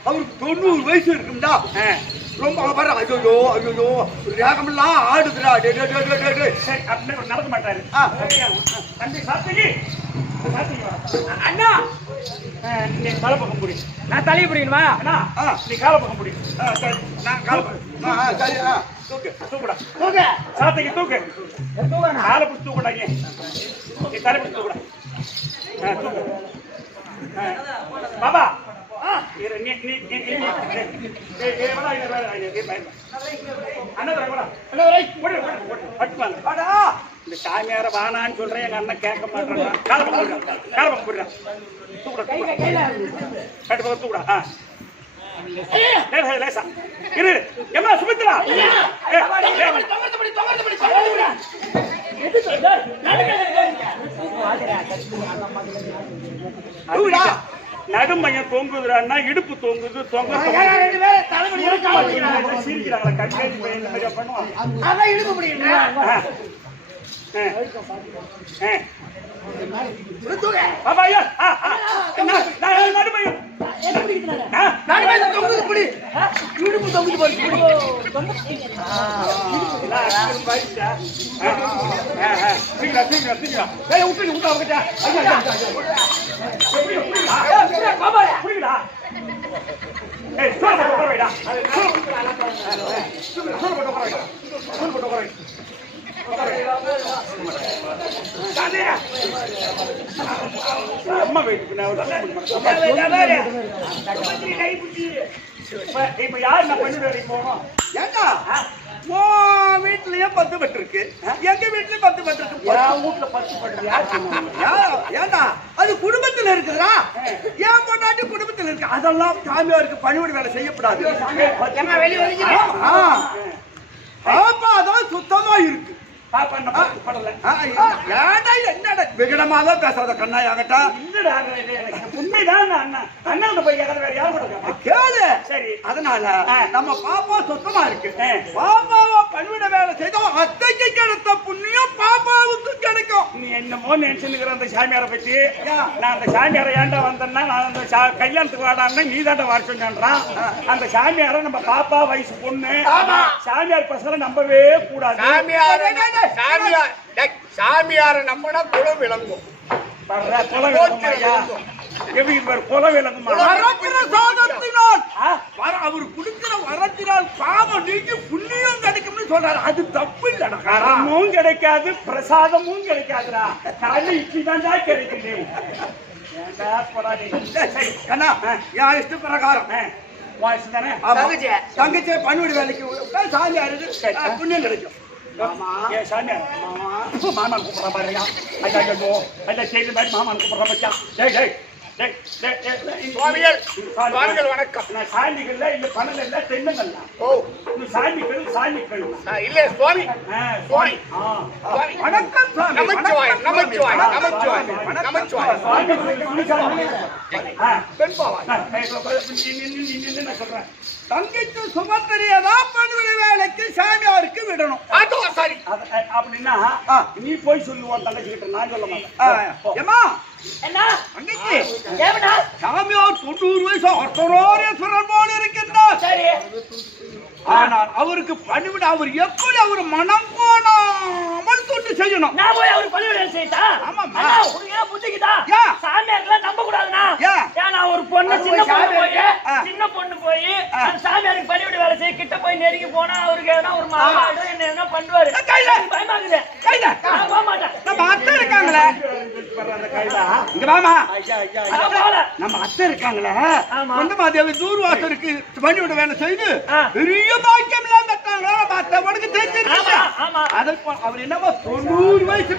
அவருக்கு 90 வயசு இருக்கும்டா. ரொம்ப ஐயோ ஐயோ ரேகமெல்லாம் ஆடுதுடா. நடக்க மாட்டாரு. தம்பி சாப்பிட்டு அண்ணா நீ தலை பக்கம் புடி. நான் தலையை புரியணுமா? நீ கால பக்கம் புடி. சரி தூக்குடா தூக்கு. சாத்தைக்கு தூக்கு தூக்குறேனா? காலை பிடிச்சி தூக்குடா நீ தலை பிடிச்சி தூக்குடா தூக்கு பாபா இரு நீ நீ நீ இந்த சாமியார வானான்னு சொல்றேன் எங்க அண்ணன் கேட்க மாட்டேன் காலப்பக்கம் போடுறான் தூக்குடா கட்டு பக்கம் தூக்குடா லேசா இரு ஏமா சுமித்ரா நடுமையம் தொங்குதுறான்னா இடுப்பு தொங்குது தொங்க சிரிக்கிறாங்களா கண்ணேரி பண்ணுவாங்க அதான் இடுப்பு முடியுங்க. பாபாயா நடுமையம் என்ன பிடிக்கிறாங்க? நடுமையம் தொங்குது புடி. இடுப்பு தொங்குது போய் அம்மா வீட்டுக்கு இப்ப யாரு நான் பண்ணி போனோம் ஏண்டா உன் வீட்லயும் 10 பட்டு இருக்கு, எங்க வீட்லயும் 10 பட்டு இருக்கு. என் வீட்டுல 10 பட்டு ஏண்டா அது குடும்பத்துல இருக்குதுடா. ஏன் பொண்டாட்டி குடும்பத்துல இருக்கு, அதெல்லாம் சாமியாருக்கு பணிவிட வேலை செய்யப்படாது. பாப்பா அதான் சுத்தமா இருக்கு. பாப்பா என்ன படல ஏண்டா என்னடா விகடமாதான் பேசாத கண்ணா என்கிட்ட. இல்லடா உண்மைதான் அண்ணன் அண்ணன் போய் கேட்கற வேற யாரும் கூட கேளு. சரி அதனால நம்ம பாப்பா சுத்தமா இருக்கு. பாப்பாவை பணிவிட வேலை செய்தா அத்தைக்கு கிடைத்த புண்ணியம் பாப்பாவுக்கு கிடைக்கும். நீ என்னமோ நினைச்சுக்கிற அந்த சாமியாரை பத்தி. நான் அந்த சாமியாரை ஏன்டா வந்தேன்னா நான் அந்த கல்யாணத்துக்கு வாடான்னா நீ தாண்டா வர சொன்னான். அந்த சாமியாரை நம்ம பாப்பா வயசு பொண்ணு சாமியார் பசங்களை நம்பவே கூடாது. சாமியார நம்பினா குலம் விளங்கும். குலம் விளங்குமா அவர் குடுக்கிற வரத்தினால் பாவம் நீங்க புண்ணியம் கிடைக்கும்னு சொல்றாரு. அது தப்பு இல்லடா. கரமும் கிடைக்காது பிரசாதமும் கிடைக்காதுடா. காலையில் இட்லிதான்டா கிடைக்குது. கண்ணா என் இஷ்ட பிரகாரம் தங்கச்சியை பணிவிட வேலைக்கு சாமியாருக்கு புண்ணியம் கிடைக்கும். மாமா கூப்பிடுற பாருங்க. ஐயா செய்து மாதிரி மாமா கூப்பிடுற பச்சா. சுவாமிகள் வணக்கம். நான் சாமிகள்ல இல்ல பணம் இல்ல தென்னங்கள்ல. ஓ சாமிகள் இல்ல சுவாமி வணக்கம் சுவாமி. நமச்சிவாயம் நமச்சிவாயம் நமச்சிவாயம் நமச்சிவாயம். பெண் பாவா நான் சொல்றேன். தங்கைக்கு சுமத்தரியதா பணிவிட வேலைக்கு சாமியாருக்கு விடணும். சரி அப்படின்னா நீ போய் சொல்லுவோம் தங்கச்சிக்கிட்ட. நான் சொல்ல மாட்டேன். ஏமா என்ன தங்கச்சி ஏவனா? சாமியார் 90 வயசு அர்த்தநாரீஸ்வரர் போல இருக்கின்றார். சரி ஆனால் அவருக்கு பணிவிட அவர் எப்படி அவர் மனம் போனாமல் தொண்டு செய்யணும். நான் போய் அவர் பணிவிட செய்தா? ஆமாம்மா. உனக்கு ஏன் புத்திக்குதா? ஏன்? சாமியார்லாம் நம்ப கூடாதுனா? ஏன்? ஏன் நான் ஒரு பொண்ணு சின்ன பொண்ணு போய் அந்த சாமியாருக்கு பணிவிட வேலை செய்ய கிட்ட போய் நெருங்கி போனா அவருக்கு எதனா ஒரு மாமாடு என்ன பண்ணுவாரு. பயமாக்குது. நான் போக மாட்டேன். நம்ம அத்தை இருக்காங்களே இங்க வாமா. நம்ம அத்தை இருக்காங்களே குந்தமாதேவி தூர்வாசருக்கு பணிவிட வேலை செய்து பெரிய பாக்கியம் எல்லாம் பெற்றாங்க. நம்ம அத்தை உனக்கு தெரிஞ்சிருக்கு. அவர் என்னமா 90 வயசு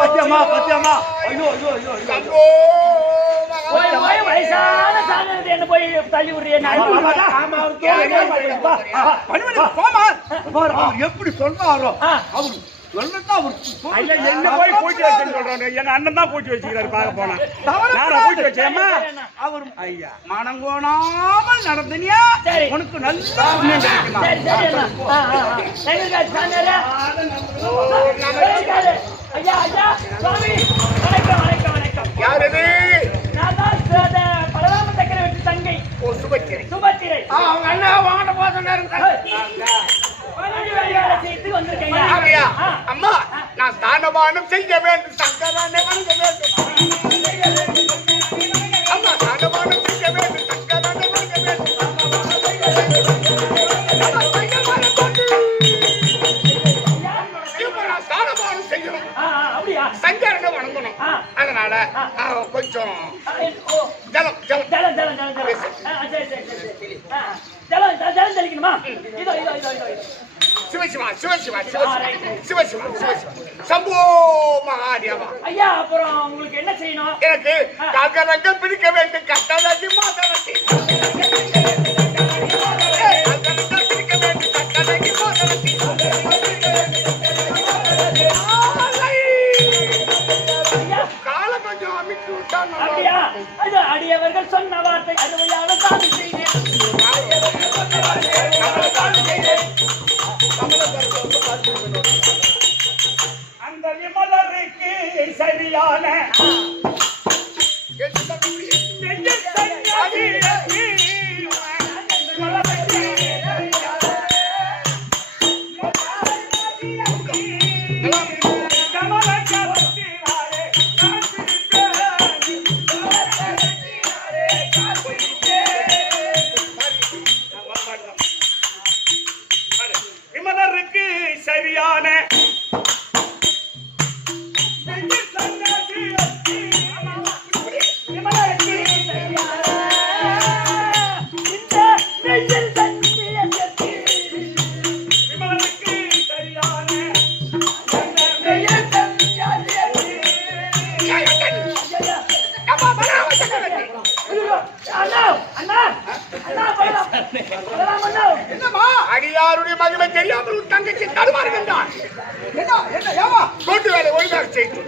பத்தியம்மா பத்தியம்மா. ஐயோ ஐயோ ஐயோ வயசான சாமியார் என்ன போய் தள்ளி விடுறிய? எப்படி சொன்னாரோ அவரு என்ன போய் கூட்டி வச்சு சொல்றாங்க. எங்க அண்ணன் தான் கூட்டி வச்சுக்கிறாரு. பார்க்க போனா நான் கூட்டி வச்சேம்மா. அவரு ஐயா மனங்கோணாமல் நடந்தனியா உனக்கு நல்ல புண்ணியம் கிடைக்குமா. ஐயா ஐயா சுவாமி வணக்கம் வணக்கம் வணக்கம். யாரது? நான் தான் பலராம சக்கரவர்த்தி தங்கை சுபத்திரை. சுபத்திரை. அவங்க அண்ணா வாங்கிட்ட போக சொன்னாரு. வந்திருக்கேன். அம்மா நான் தானமானம் செய்ய வேண்டும். சங்கரானே வணங்க வேண்டும். அம்மா தானமானம் செய்ய வேண்டும். சங்கரானே வணங்க வேண்டும். சங்கரனை வணங்கணும். அதனால கொஞ்சம் ஜலம் ஜலம் ஜலம் ஜலம் ஜலம் ஜலம் சரி சரி சரி ஜலம் ஜலம் தெளிக்கணுமா? இதோ இதோ இதோ இதோ சிவசிவா சிவசிவா சிவசிவா சிவசிவா சிவசிவா சம்போ மகாதேவா. ஐயா அப்புறம் உங்களுக்கு என்ன செய்யணும்? எனக்கு ககரங்க பிடிக்க வேண்டும் கட்டளை மாதவத்தி அப்படியா? அது அடியவர்கள் சொன்ன வார்த்தை அருமையான சாமி செய்தேன். அந்த விமலருக்கு சரியான விமலருக்கு சரியான அடியாருடைய மகிமை தெரியாமல் உன் தங்கச்சி தருமாறுகின்றான். கொண்டு வேலை ஒழுங்காக செய்து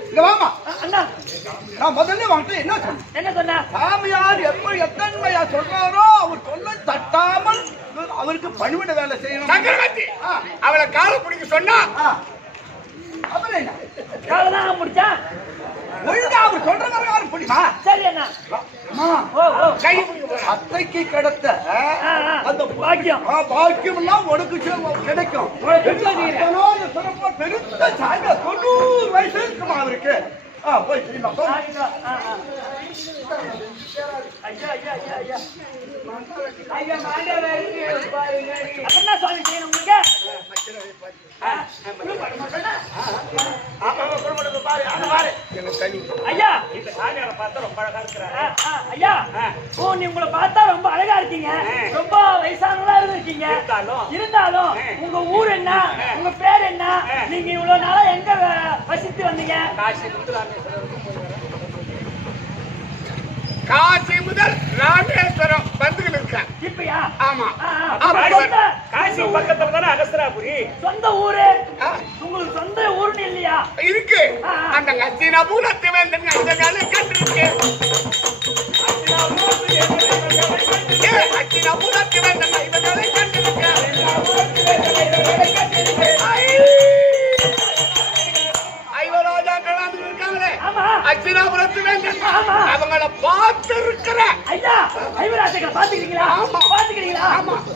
நான் முதல்ல வாங்கிட்டு என்ன சொன்ன சாமியார் எப்படி எத்தன்மையா சொல்றாரோ அவர் சொல்ல தட்டாமல் அவருக்கு பணிவிட வேலை செய்யணும். சங்கரவர்த்தி அவளை காலை பிடிக்க சொன்னா அப்புறம் என்ன காலதான் முடிச்சா ஒழுங்கா அவர் சொல்ற மாதிரி புரியுமா? சரி அண்ணா. கை பிடிக்க போறா. அத்தைக்கு கிடைத்த அந்த பாக்கியம் பாக்கியம் எல்லாம் உனக்கு கிடைக்கும். பெருத்த சாங்க 90 வயசு இருக்குமா அவருக்கு? போய் தெரியுமா? என்ன சுவாமி செய்யணும் உங்களுக்கு? ஐயா இந்த சாமியாரை பார்த்தா ரொம்ப அழகா இருக்கிறாரு. ஐயா நீ உங்களை பார்த்தா ரொம்ப அழகா இருக்கீங்க, ரொம்ப வயசானவங்களா இருக்கீங்க. இருந்தாலும் உங்க ஊர் என்ன, உங்க பேர் என்ன, நீங்க இவ்வளவு நாளா எங்க வசித்து வந்தீங்க? காசி முதல் ராமேஸ்வரம் வந்துகிட்டு இருக்கேன். இப்பயா? ஆமா. காசி பக்கத்துல தானே அகஸ்திராபுரி. சொந்த ஊரு உங்களுக்கு சொந்த ஊர்னு இல்லையா? இருக்கு. அந்த கட்சினா பூரத்து வேந்தன் இந்த வேலை கண்டிருக்கு. கட்சினா பூரத்து வேந்தன் இந்த வேலை கண்டிருக்கு. ஐவராஜாக்கள் வந்து இருக்காங்களே, அச்சினாபுரத்து வேந்தன், அவங்கள பார்த்து இருக்கிற ஐயா. ஐவராஜாக்களை பாத்துக்கிறீங்களா? பாத்துக்கிறீங்களா?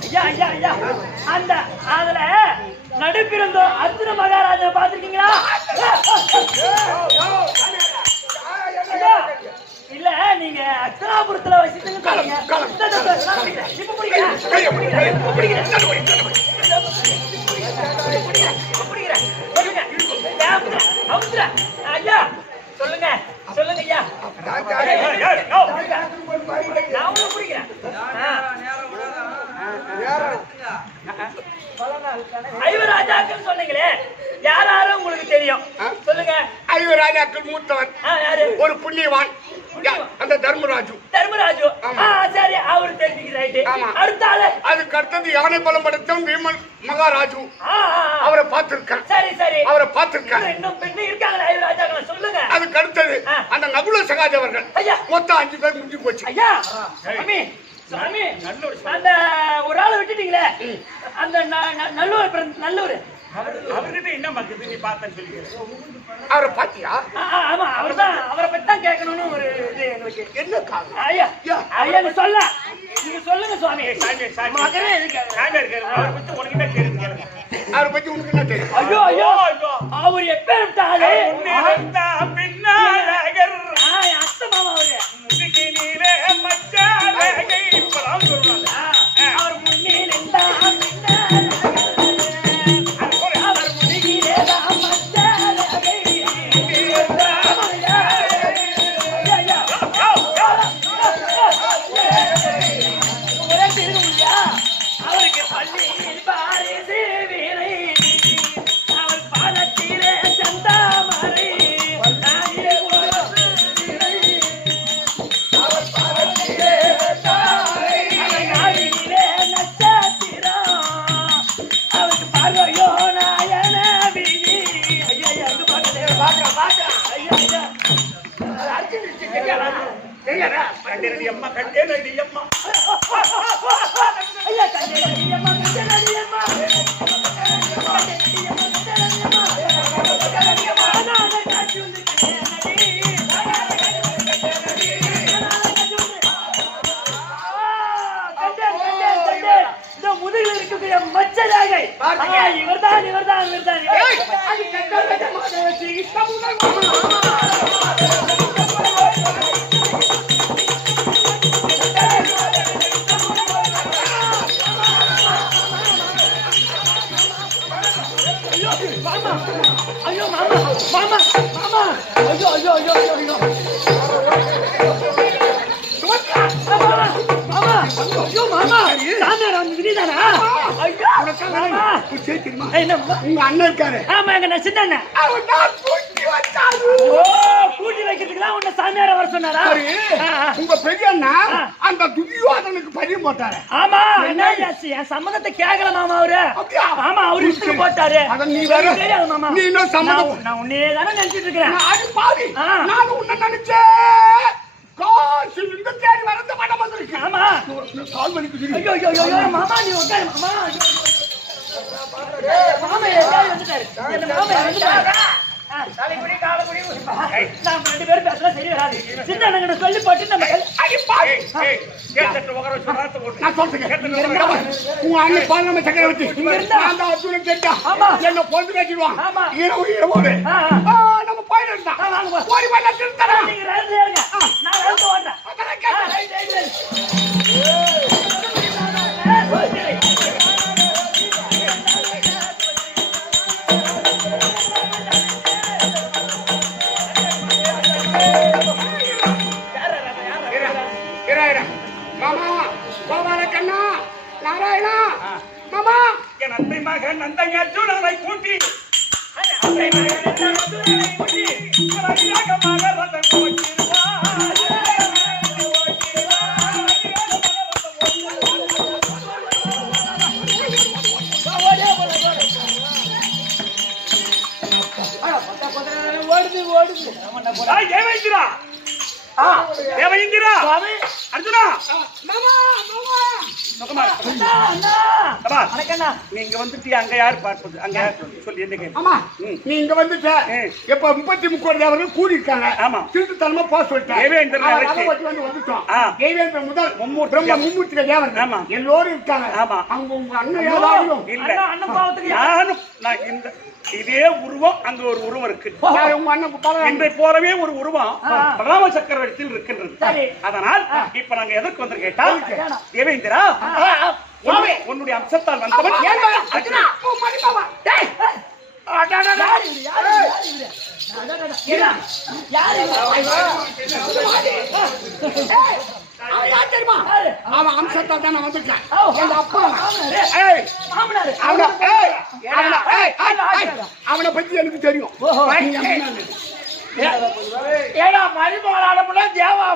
ஐயா ஐயா ஐயா அந்த அதுல நடுப்பிருந்தோ அர்ஜுன மகாராஜா பாத்துருக்கீங்களா? இல்ல நீங்க அர்ச்சனாபுரத்துல வசித்துன்னு சொல்றீங்க. இப்ப பிடிக்கிறேன். ஐயா சொல்லுங்க சொல்லுங்க ஐயா. நான் ஒண்ணு பிடிக்கிறேன். ஐவராஜாக்கள் சொன்னீங்களே, யாராரும் உங்களுக்கு தெரியும் சொல்லுங்க. ஐவராஜாக்கள் மூத்தவன் ஒரு புண்ணியவான், அந்த தர்மராஜு. தர்மராஜு சரி, அவரு தெரிஞ்சுக்கிறேன். அடுத்த ஆளு அதுக்கு அடுத்தது யானை பலம் படுத்தும் வீமன் மகாராஜு. அவரை பார்த்திருக்கேன். சரி சரி, அவரை பார்த்திருக்கேன். இன்னும் பெண்ணு இருக்காங்களா ஐவராஜாக்களை சொல்லுங்க. அதுக்கு அடுத்தது அந்த நகுல சகாதேவர்கள். மொத்தம் 5 பேர் முடிஞ்சு போச்சு. ஐயா சாமி சாமி அந்த ஒரு ஆளை விட்டுட்டீங்களே, அந்த நல்லூர் அவர்கிட்ட என்ன பக்கத்து நீ பார்த்தேன்னு சொல்லிக்கிறேன். அவரை பாத்தியா? ஆமா அவர்தான், அவரை பத்தி தான் கேட்கணும்னு ஒரு இது எங்களுக்கு. என்ன காரணம்? ஐயா ஐயா நீ சொல்ல, நீங்க சொல்லுங்க சுவாமி. சாமியார் இருக்காரு, அவரை பத்தி உனக்கு என்ன தெரியும் கேளுங்க. அவரை பத்தி உனக்கு என்ன தெரியும்? ஐயோ ஐயோ அவர் எப்பேற்பட்ட ஆளு? பின்னாகர் அத்தை மாமா அவரு. முதுகினிலே மச்சாலகை இப்பதான் சொல்றாங்க. அவர் முன்னில் இருந்தா அவர் முதுகிலே மச்சாலகை ஐயா ஐயா கண்டேனடி அம்மா கண்டேனடி அம்மா ஐயா கண்டேனடி அம்மா கண்டேனடி அம்மா முதுகில் இருக்கக்கூடிய மச்சராகை இவர்தான் இவர்தான் இவர்தான் ஐயோ மாமா மாமா மாமா ஐயோ ஐயோ ஐயோ ஐயோ மாமா ஐயோ மாமா சாமியார் வந்து நீதானா ஐயோ மாமா என்ன உங்க அண்ணன் இருக்காரு ஆமா எங்க நான் சின்ன அண்ணன் ஓ கூட்டி வைக்கிறதுக்குலாம் உன்னை சாமியார வர சொன்னாரா உங்க பெரிய அண்ணா அந்த துரியோதனுக்கு பரியம் போட்டாரு ஆமா என்ன என் சம்மதத்தை கேட்கல மாமா அவரு ஆமா அவரு இஷ்டத்துக்கு போட்டாரு நீ வேற தெரியாது மாமா நீ இன்னும் சம்மதம் நான் உன்னையே தானே நினைச்சிட்டு இருக்கிறேன் அது பாவி நான் உன்னை நினைச்சேன் காசு இந்த தேடி வரந்த மடம் வந்திருக்கு ஆமா கால் வலிக்குது ஐயோ ஐயோ ஐயோ மாமா நீ உட்காரு மாமா மாமா எல்லாம் வந்துட்டாரு என்ன மாமா வந்துட்டாரு தலைக்குடி காலக்குடி நாம ரெண்டு பேரும் பேசல சரி வராது சின்ன அண்ணங்கிட்ட சொல்லி போட்டு நம்ம அடி பாவி கேட்டட்டு உகர சொல்றாத போட்டு நான் சொல்றேன் உங்க அண்ணன் பாராம சக்கரவர்த்தி நான் தான் அர்ஜுனன் கேட்டா என்ன பொண்ணு கட்டிடுவான் இரவோடு நம்ம போயிடலாம் ஓடி போய் திருத்தறேன் நீங்க ரெண்டு ஏறுங்க நான் ரெண்டு ஓடுறேன் மாமா கோபால கண்ணா நாராயணா மாமா என் அத்தை மகன் நந்தங்க அர்ஜுனனை கூட்டி அத்தை மகன் அர்ஜுனனை கூட்டி ராகமாக ரதம் போட்டிருவா ஓடுது ஓடுது தேவேந்திரா தேவேந்திரா அர்ஜுனா மாமா மாமா நீங்க வந்துட்டு அங்க யாரு பார்ப்பது அங்க சொல்லி என்ன கேள்வி ஆமா நீ இங்க வந்துட்ட எப்ப 33 கோடி தேவர்கள் கூடி இருக்காங்க ஆமா திருட்டுத்தனமா போக சொல்லிட்டேன் தேவேந்திரன் வந்துட்டோம் தேவேந்திர முதல் மும்மூர்த்திக தேவர்கள் ஆமா எல்லோரும் இருக்காங்க ஆமா அவங்க உங்க அண்ணன் ஏதாவது இல்ல அண்ணன் பாவத்துக்கு நான் இந்த இதே உருவம் அங்க ஒரு உருவம் இருக்கு உங்க அண்ணன் இன்றை போலவே ஒரு உருவம் பரம சக்கரவர்த்தியில் இருக்கின்றது அதனால் இப்ப நாங்க எதற்கு வந்து கேட்டா தேவேந்திரா உன்னுடைய அம்சத்தால் வந்தவன் அவன் அம்சத்தால் தான் வந்திருக்கான் அவனை பத்தி எனக்கு தெரியும் ஏடா மரிமோளாடமுல தேவா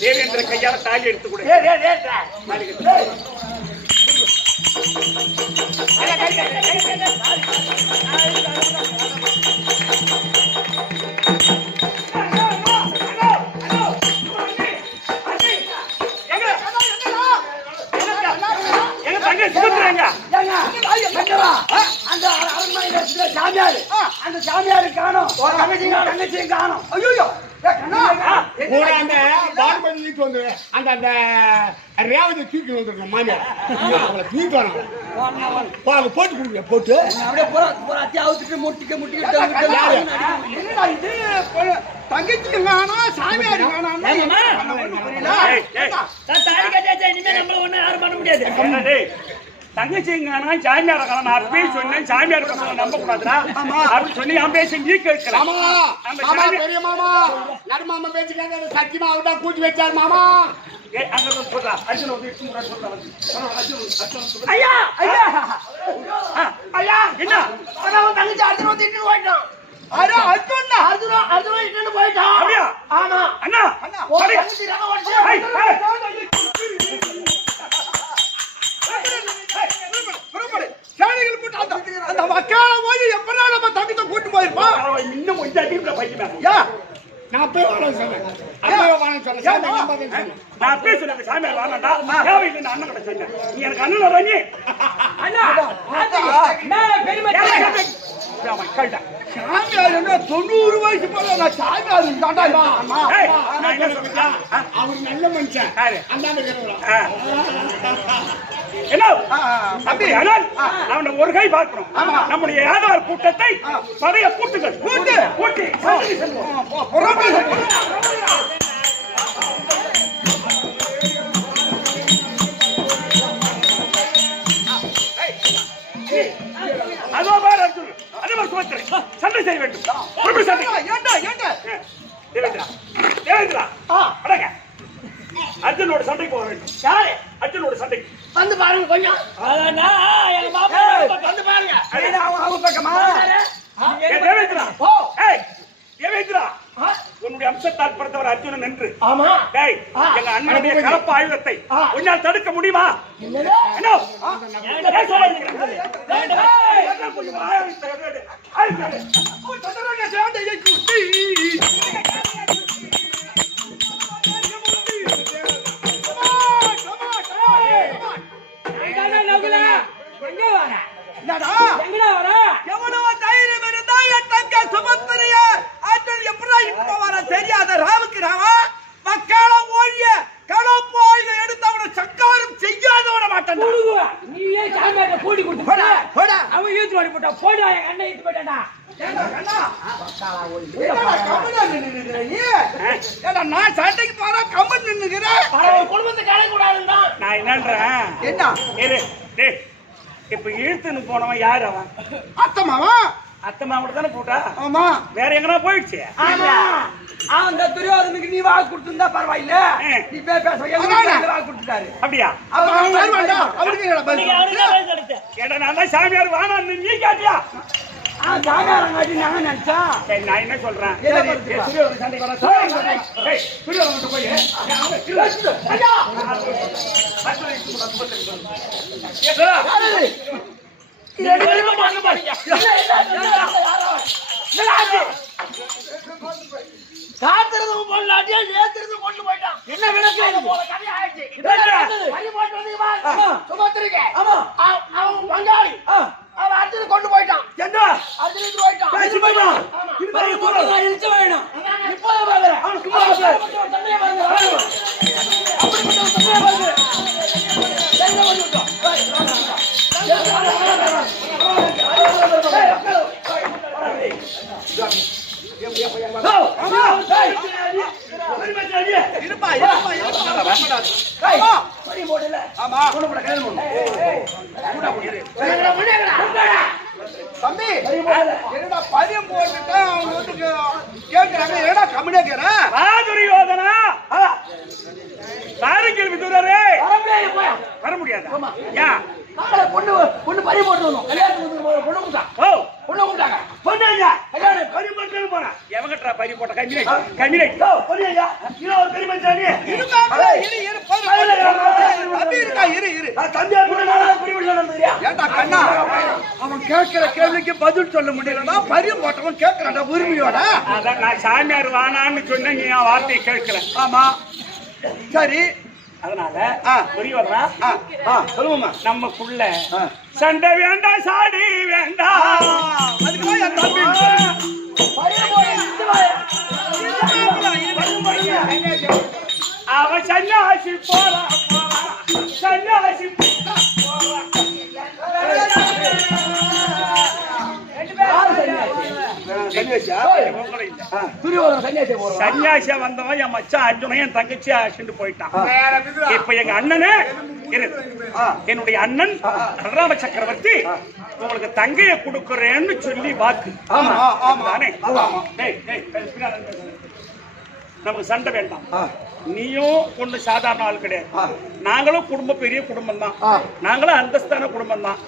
தேவேந்திர கையால தாலி எடுத்து கொடு எங்க தங்கை சுத்துறாங்க அந்த அரண்மனையில இருக்கிற சாமியாரு அந்த சாமியாரு காணோம் தங்கச்சியும் காணோம் ஐயோ அந்த பார்பதி வீட்டு வந்து அந்த அந்த ரேவதி தூக்கி வந்துருக்க மாமியார் அவளை தூக்கி வராங்க போட்டு கொடுங்க போட்டு அப்படியே பூரா அத்தியாவத்துக்கு முட்டிக்க என்னடா இது தங்கச்சி வேணாம் சாமியார் வேணாம் தாலி கட்டியாச்சா இனிமே நம்மள ஒண்ணும் யாரும் பண்ண முடியாது தங்கச்சிங்கானா சாமியார் காலம் நான் அப்பயே சொன்னேன் சாமியார் பசங்க நம்ப கூடாதுடா அப்படின்னு சொல்லி என் பேசி நீ கேட்கல மாமா பெரிய மாமா நடு மாமா பேச்சு கேட்க சத்தியமா அவர்தான் கூட்டி வச்சார் மாமா அங்க சொல்றா அர்ஜுன் வந்து சொல்றா ஐயா ஐயா ஐயா என்ன அவன் தங்கச்சி அர்ஜுன் வந்து இட்டு போயிட்டான் அரே அர்ஜுன் இட்டு போயிட்டான் அப்படியா ஆமா அண்ணா ஒரு தங்கச்சி ரக ஓடிச்சு வக்கால போய் எப்படா நம்ம தங்கத்தை கூட்டு போயிருப்போம் இன்னும் கொஞ்சம் டீம்ல பைக்கு யா நான் போய் வாழன்னு சொன்னேன் அப்பவே வாழன்னு சொன்னேன் சாமி நம்பாதேன்னு சொன்னேன் நான் அப்பயே சொன்னேன் சாமியார் வாங்கடா தேவையில்லை நான் அண்ணன் கிட்ட சொன்னேன் நீ எனக்கு அண்ணன் வராங்க அண்ணா மேல பெருமை மக்கள்கிட்ட சாமியார் என்ன 90 வயசு போல நான் சாமியார் தாண்டா நான் என்ன சொல்றேன் அவர் நல்ல மனுஷன் யாரு? அந்தாண்ட இருக்கிறவரா என்ன அப்படி ஆனால் அவனை ஒரு கை பார்க்கணும் நம்முடைய யாதார் கூட்டத்தை பழைய கூட்டுகள் கூட்டி சந்தைக்கு செல்வோம் அதோ பார் அர்ஜுன் அதோ சுமத்திரை சண்டை செய்ய வேண்டும் ஒரு சண்டை ஏண்டா தேவேந்திரா தேவேந்திரா அடங்க அர்ஜுனோட சண்டைக்கு போக வேண்டும் யாரு அர்ஜுனோட சண்டைக்கு வந்து பாருங்க கொஞ்சம் அதானா எங்க மாப்பிள்ளை வந்து பாருங்க அவங்க பக்கமா தேவேந்திரா ஓ ஏய் தேவேந்திரா உன்னுடைய அம்சத்தால் பிறந்தவர் அர்ஜுனன் என்று ஆமா டேய் எங்க அண்ணனுடைய கலப்பு ஆயுதத்தை உன்னால் தடுக்க முடியுமா என்னது என்ன ஏன் சொல்றீங்க என்னடா எங்கடா வர எவ்வளவு தைரியம் இருந்தா என் தங்க சுமத்திரிய ஆற்றல் எப்படா இப்ப வர தெரியாத ராவுக்கு ராவா மக்கால ஓடிய கலப்பு ஆயுதம் எடுத்து அவனை சங்காரம் செய்யாதவன மாட்டான் நீ ஏன் சாமியார்ட்ட கூடி கொடுத்து போடா போடா அவன் ஈத்து ஓடி போட்டா போடா என் அண்ணன் ஈத்து போட்டானா நான் சண்டைக்கு போறா கம்மன் நின்னுக்கிறேன் அவன் குடும்பத்தை கலை கூடாதுதான் நான் என்னன்றேன் என்ன இரு டேய் இப்ப இழுத்துன்னு போனவன் யாரு அவன் அத்தமாவா அத்தம்மா கூட தானே போட்டா ஆமா வேற எங்கனா போயிடுச்சு ஆமா அந்த துரியோதனுக்கு நீ வாக்கு கொடுத்திருந்தா பரவாயில்ல நீ பேச வாக்கு கொடுத்துட்டாரு அப்படியா அவருக்கு கேட்ட நான் தான் சாமியார் வானான்னு நீ கேட்டியா சாமியாரங்காட்டி நாங்க நினைச்சா சரி நான் என்ன சொல்றேன் துரியோதன சண்டைக்கு வர துரியோதன போய் காத்திருந்தும் பொண்ணாட்டியா நேத்திருந்து கொண்டு போயிட்டான் என்ன விளக்கு போல கதை ஆயிடுச்சு சுமத்திருக்க அவன் பங்காளி அவன் அர்ஜுன் கொண்டு போயிட்டான் என்ன அர்ஜுனுக்கு போயிட்டான் பேசி போயிட்டான் இழுச்சு வேணும் இப்போதே பாக்குறேன் அப்படிப்பட்ட தன்மையை பாருங்க தம்பி என்னடா பரியம் போட்டுட்டா அவங்க வந்து கேட்கறாங்க என்னடா கம்மியா கேக்குற துரியோதனா காரிக்கல் விதுரரே வர முடியாது ஏன் பொண்ணு பறி போட்டு வந்தோம் கல்யாணத்துக்கு பொண்ணு கொடுத்தா ஓ பொண்ணு கொடுத்தாங்க பொண்ணு ஐயா கல்யாணம் பறி போட்டு போனா எவங்கட்டா பறி போட்ட கமிரை பொண்ணு ஐயா இரு ஒரு பெரிய மச்சானே தம்பி இருக்கா இரு தம்பியா கூட நான் பறி போட்டு வந்தறியா ஏண்டா கண்ணா அவன் கேட்கிற கேள்விக்கு பதில் சொல்ல முடியலன்னா பரியம் போட்டவன் கேட்கறான்டா உரிமையோட அதான் நான் சாமியார் வானான்னு சொன்னேன் நீ என் வார்த்தையை கேட்கல ஆமா சரி அதனால புரியுதா சொல்லுவோமா நமக்குள்ள சண்டை வேண்டாம் சாடி வேண்டாம் அதுக்கு என் தம்பி அவன் சன்னியாசி போறான் சன்னியாசி சன்னியாசியா வந்தவன் என் மச்சான் அர்ஜுனன் என் தங்கச்சி அழைச்சிட்டு போயிட்டான். இப்ப எங்க அண்ணனே என்னுடைய அண்ணன் பலராம சக்கரவர்த்தி உங்களுக்கு தங்கையை கொடுக்கறேன்னு சொல்லி வாக்கு. நமக்கு சண்டை வேண்டாம். நீயும் ஒண்ணு சாதாரண ஆள் கிடையாது. நாங்களும் குடும்பம் பெரிய குடும்பம் தான். நாங்களும் அந்தஸ்தான குடும்பம் தான்.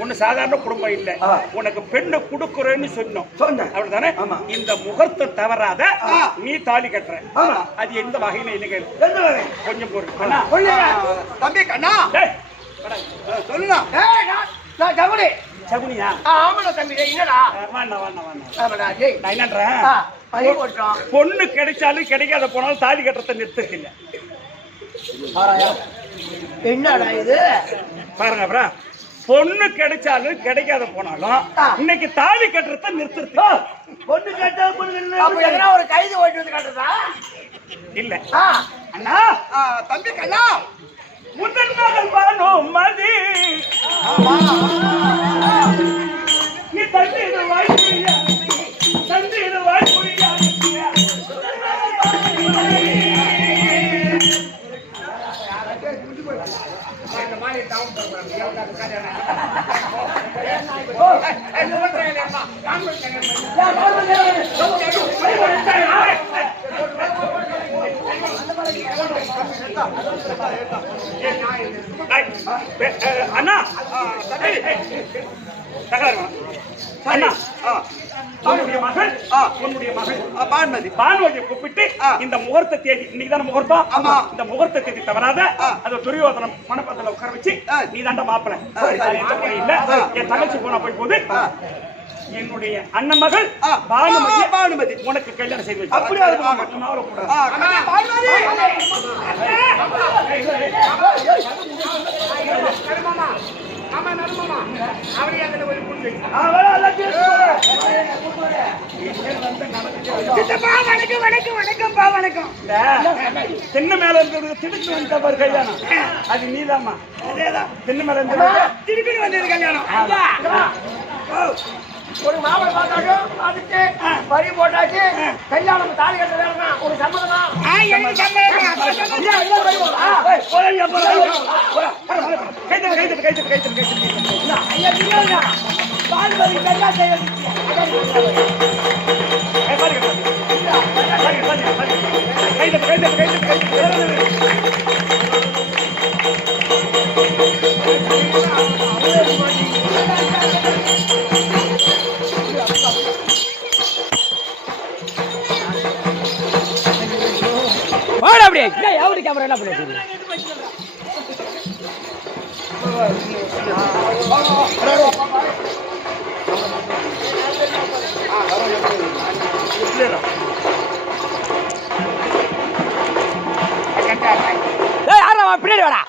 ஒண்ணு சாதாரண குடும்பம் இல்ல. உனக்கு பெண்ணை கொடுக்கறேன்னு சொன்னோம். அப்படிதானே? இந்த முகூர்த்தம் தவறாத நீ தாலி கட்டுற. அது எந்த வகையில இல்லைங்க? கொஞ்சம் பொறு. தம்பி கண்ணா சொல்லுண்ணா. சகுனியா ஆமாடா தம்பி என்னடா வேண்டாம் வேண்டாம் வேண்டாம் ஆமாடா டேய் நான் என்னன்றேன் பறி போட்டோம் பொண்ணு கிடைச்சாலும் கிடைக்காத போனாலும் தாலி கட்டுறத நிறுத்திருக்கீங்க என்னடா இது பாருங்க அப்புறம் பொண்ணு கிடைச்சாலும் கிடைக்காத போனாலும் இன்னைக்கு தாலி கட்டுறத நிறுத்திருக்கு பொண்ணு கேட்டா பொண்ணு அப்ப எதனா ஒரு கைது ஓட்டி வந்து காட்டுறதா இல்ல ஆ அண்ணா தம்பி கண்ணா முதன் மகள் பானோ மதி நீ தண்ணீர் வாய்ப்புரியா தண்ணீர் வாய்ப்புரியா இந்த மாதிரி டவுன் அண்ணா அண்ணா உன்னுடைய மகள் பான்மதி பான்மதியை கூப்பிட்டு இந்த முகூர்த்த தேதி இன்னைக்கு தான முகூர்த்தம் இந்த முகூர்த்த தேதி தவறாத அது துரியோதனம் மணப்பத்துல உட்கார வச்சு நீ தாண்ட மாப்பிள இல்ல என் தங்கச்சி போனா போய் போது என்னுடைய அண்ணன் மகள் பானுமதி உனக்கு கல்யாணம் செய்து வச்சு அப்படியே தென்னை மேல இருக்கிறது திருப்பி வந்த பாரு கல்யாணம் அது நீதாமா தென்னை மேல இருந்தது திருப்பி வந்தது கல்யாணம் ஒரு மாமலை பார்த்தாச்சு அதுக்கு பறி போட்டாச்சு கல்யாணம் தாலி கட்ட வேணுமா ஒரு சம்மதமா பால்வரி கல்யாணம் அப்படியே எவரு கேமரா என்ன பண்ணிட்டு பின்னாடி வாடா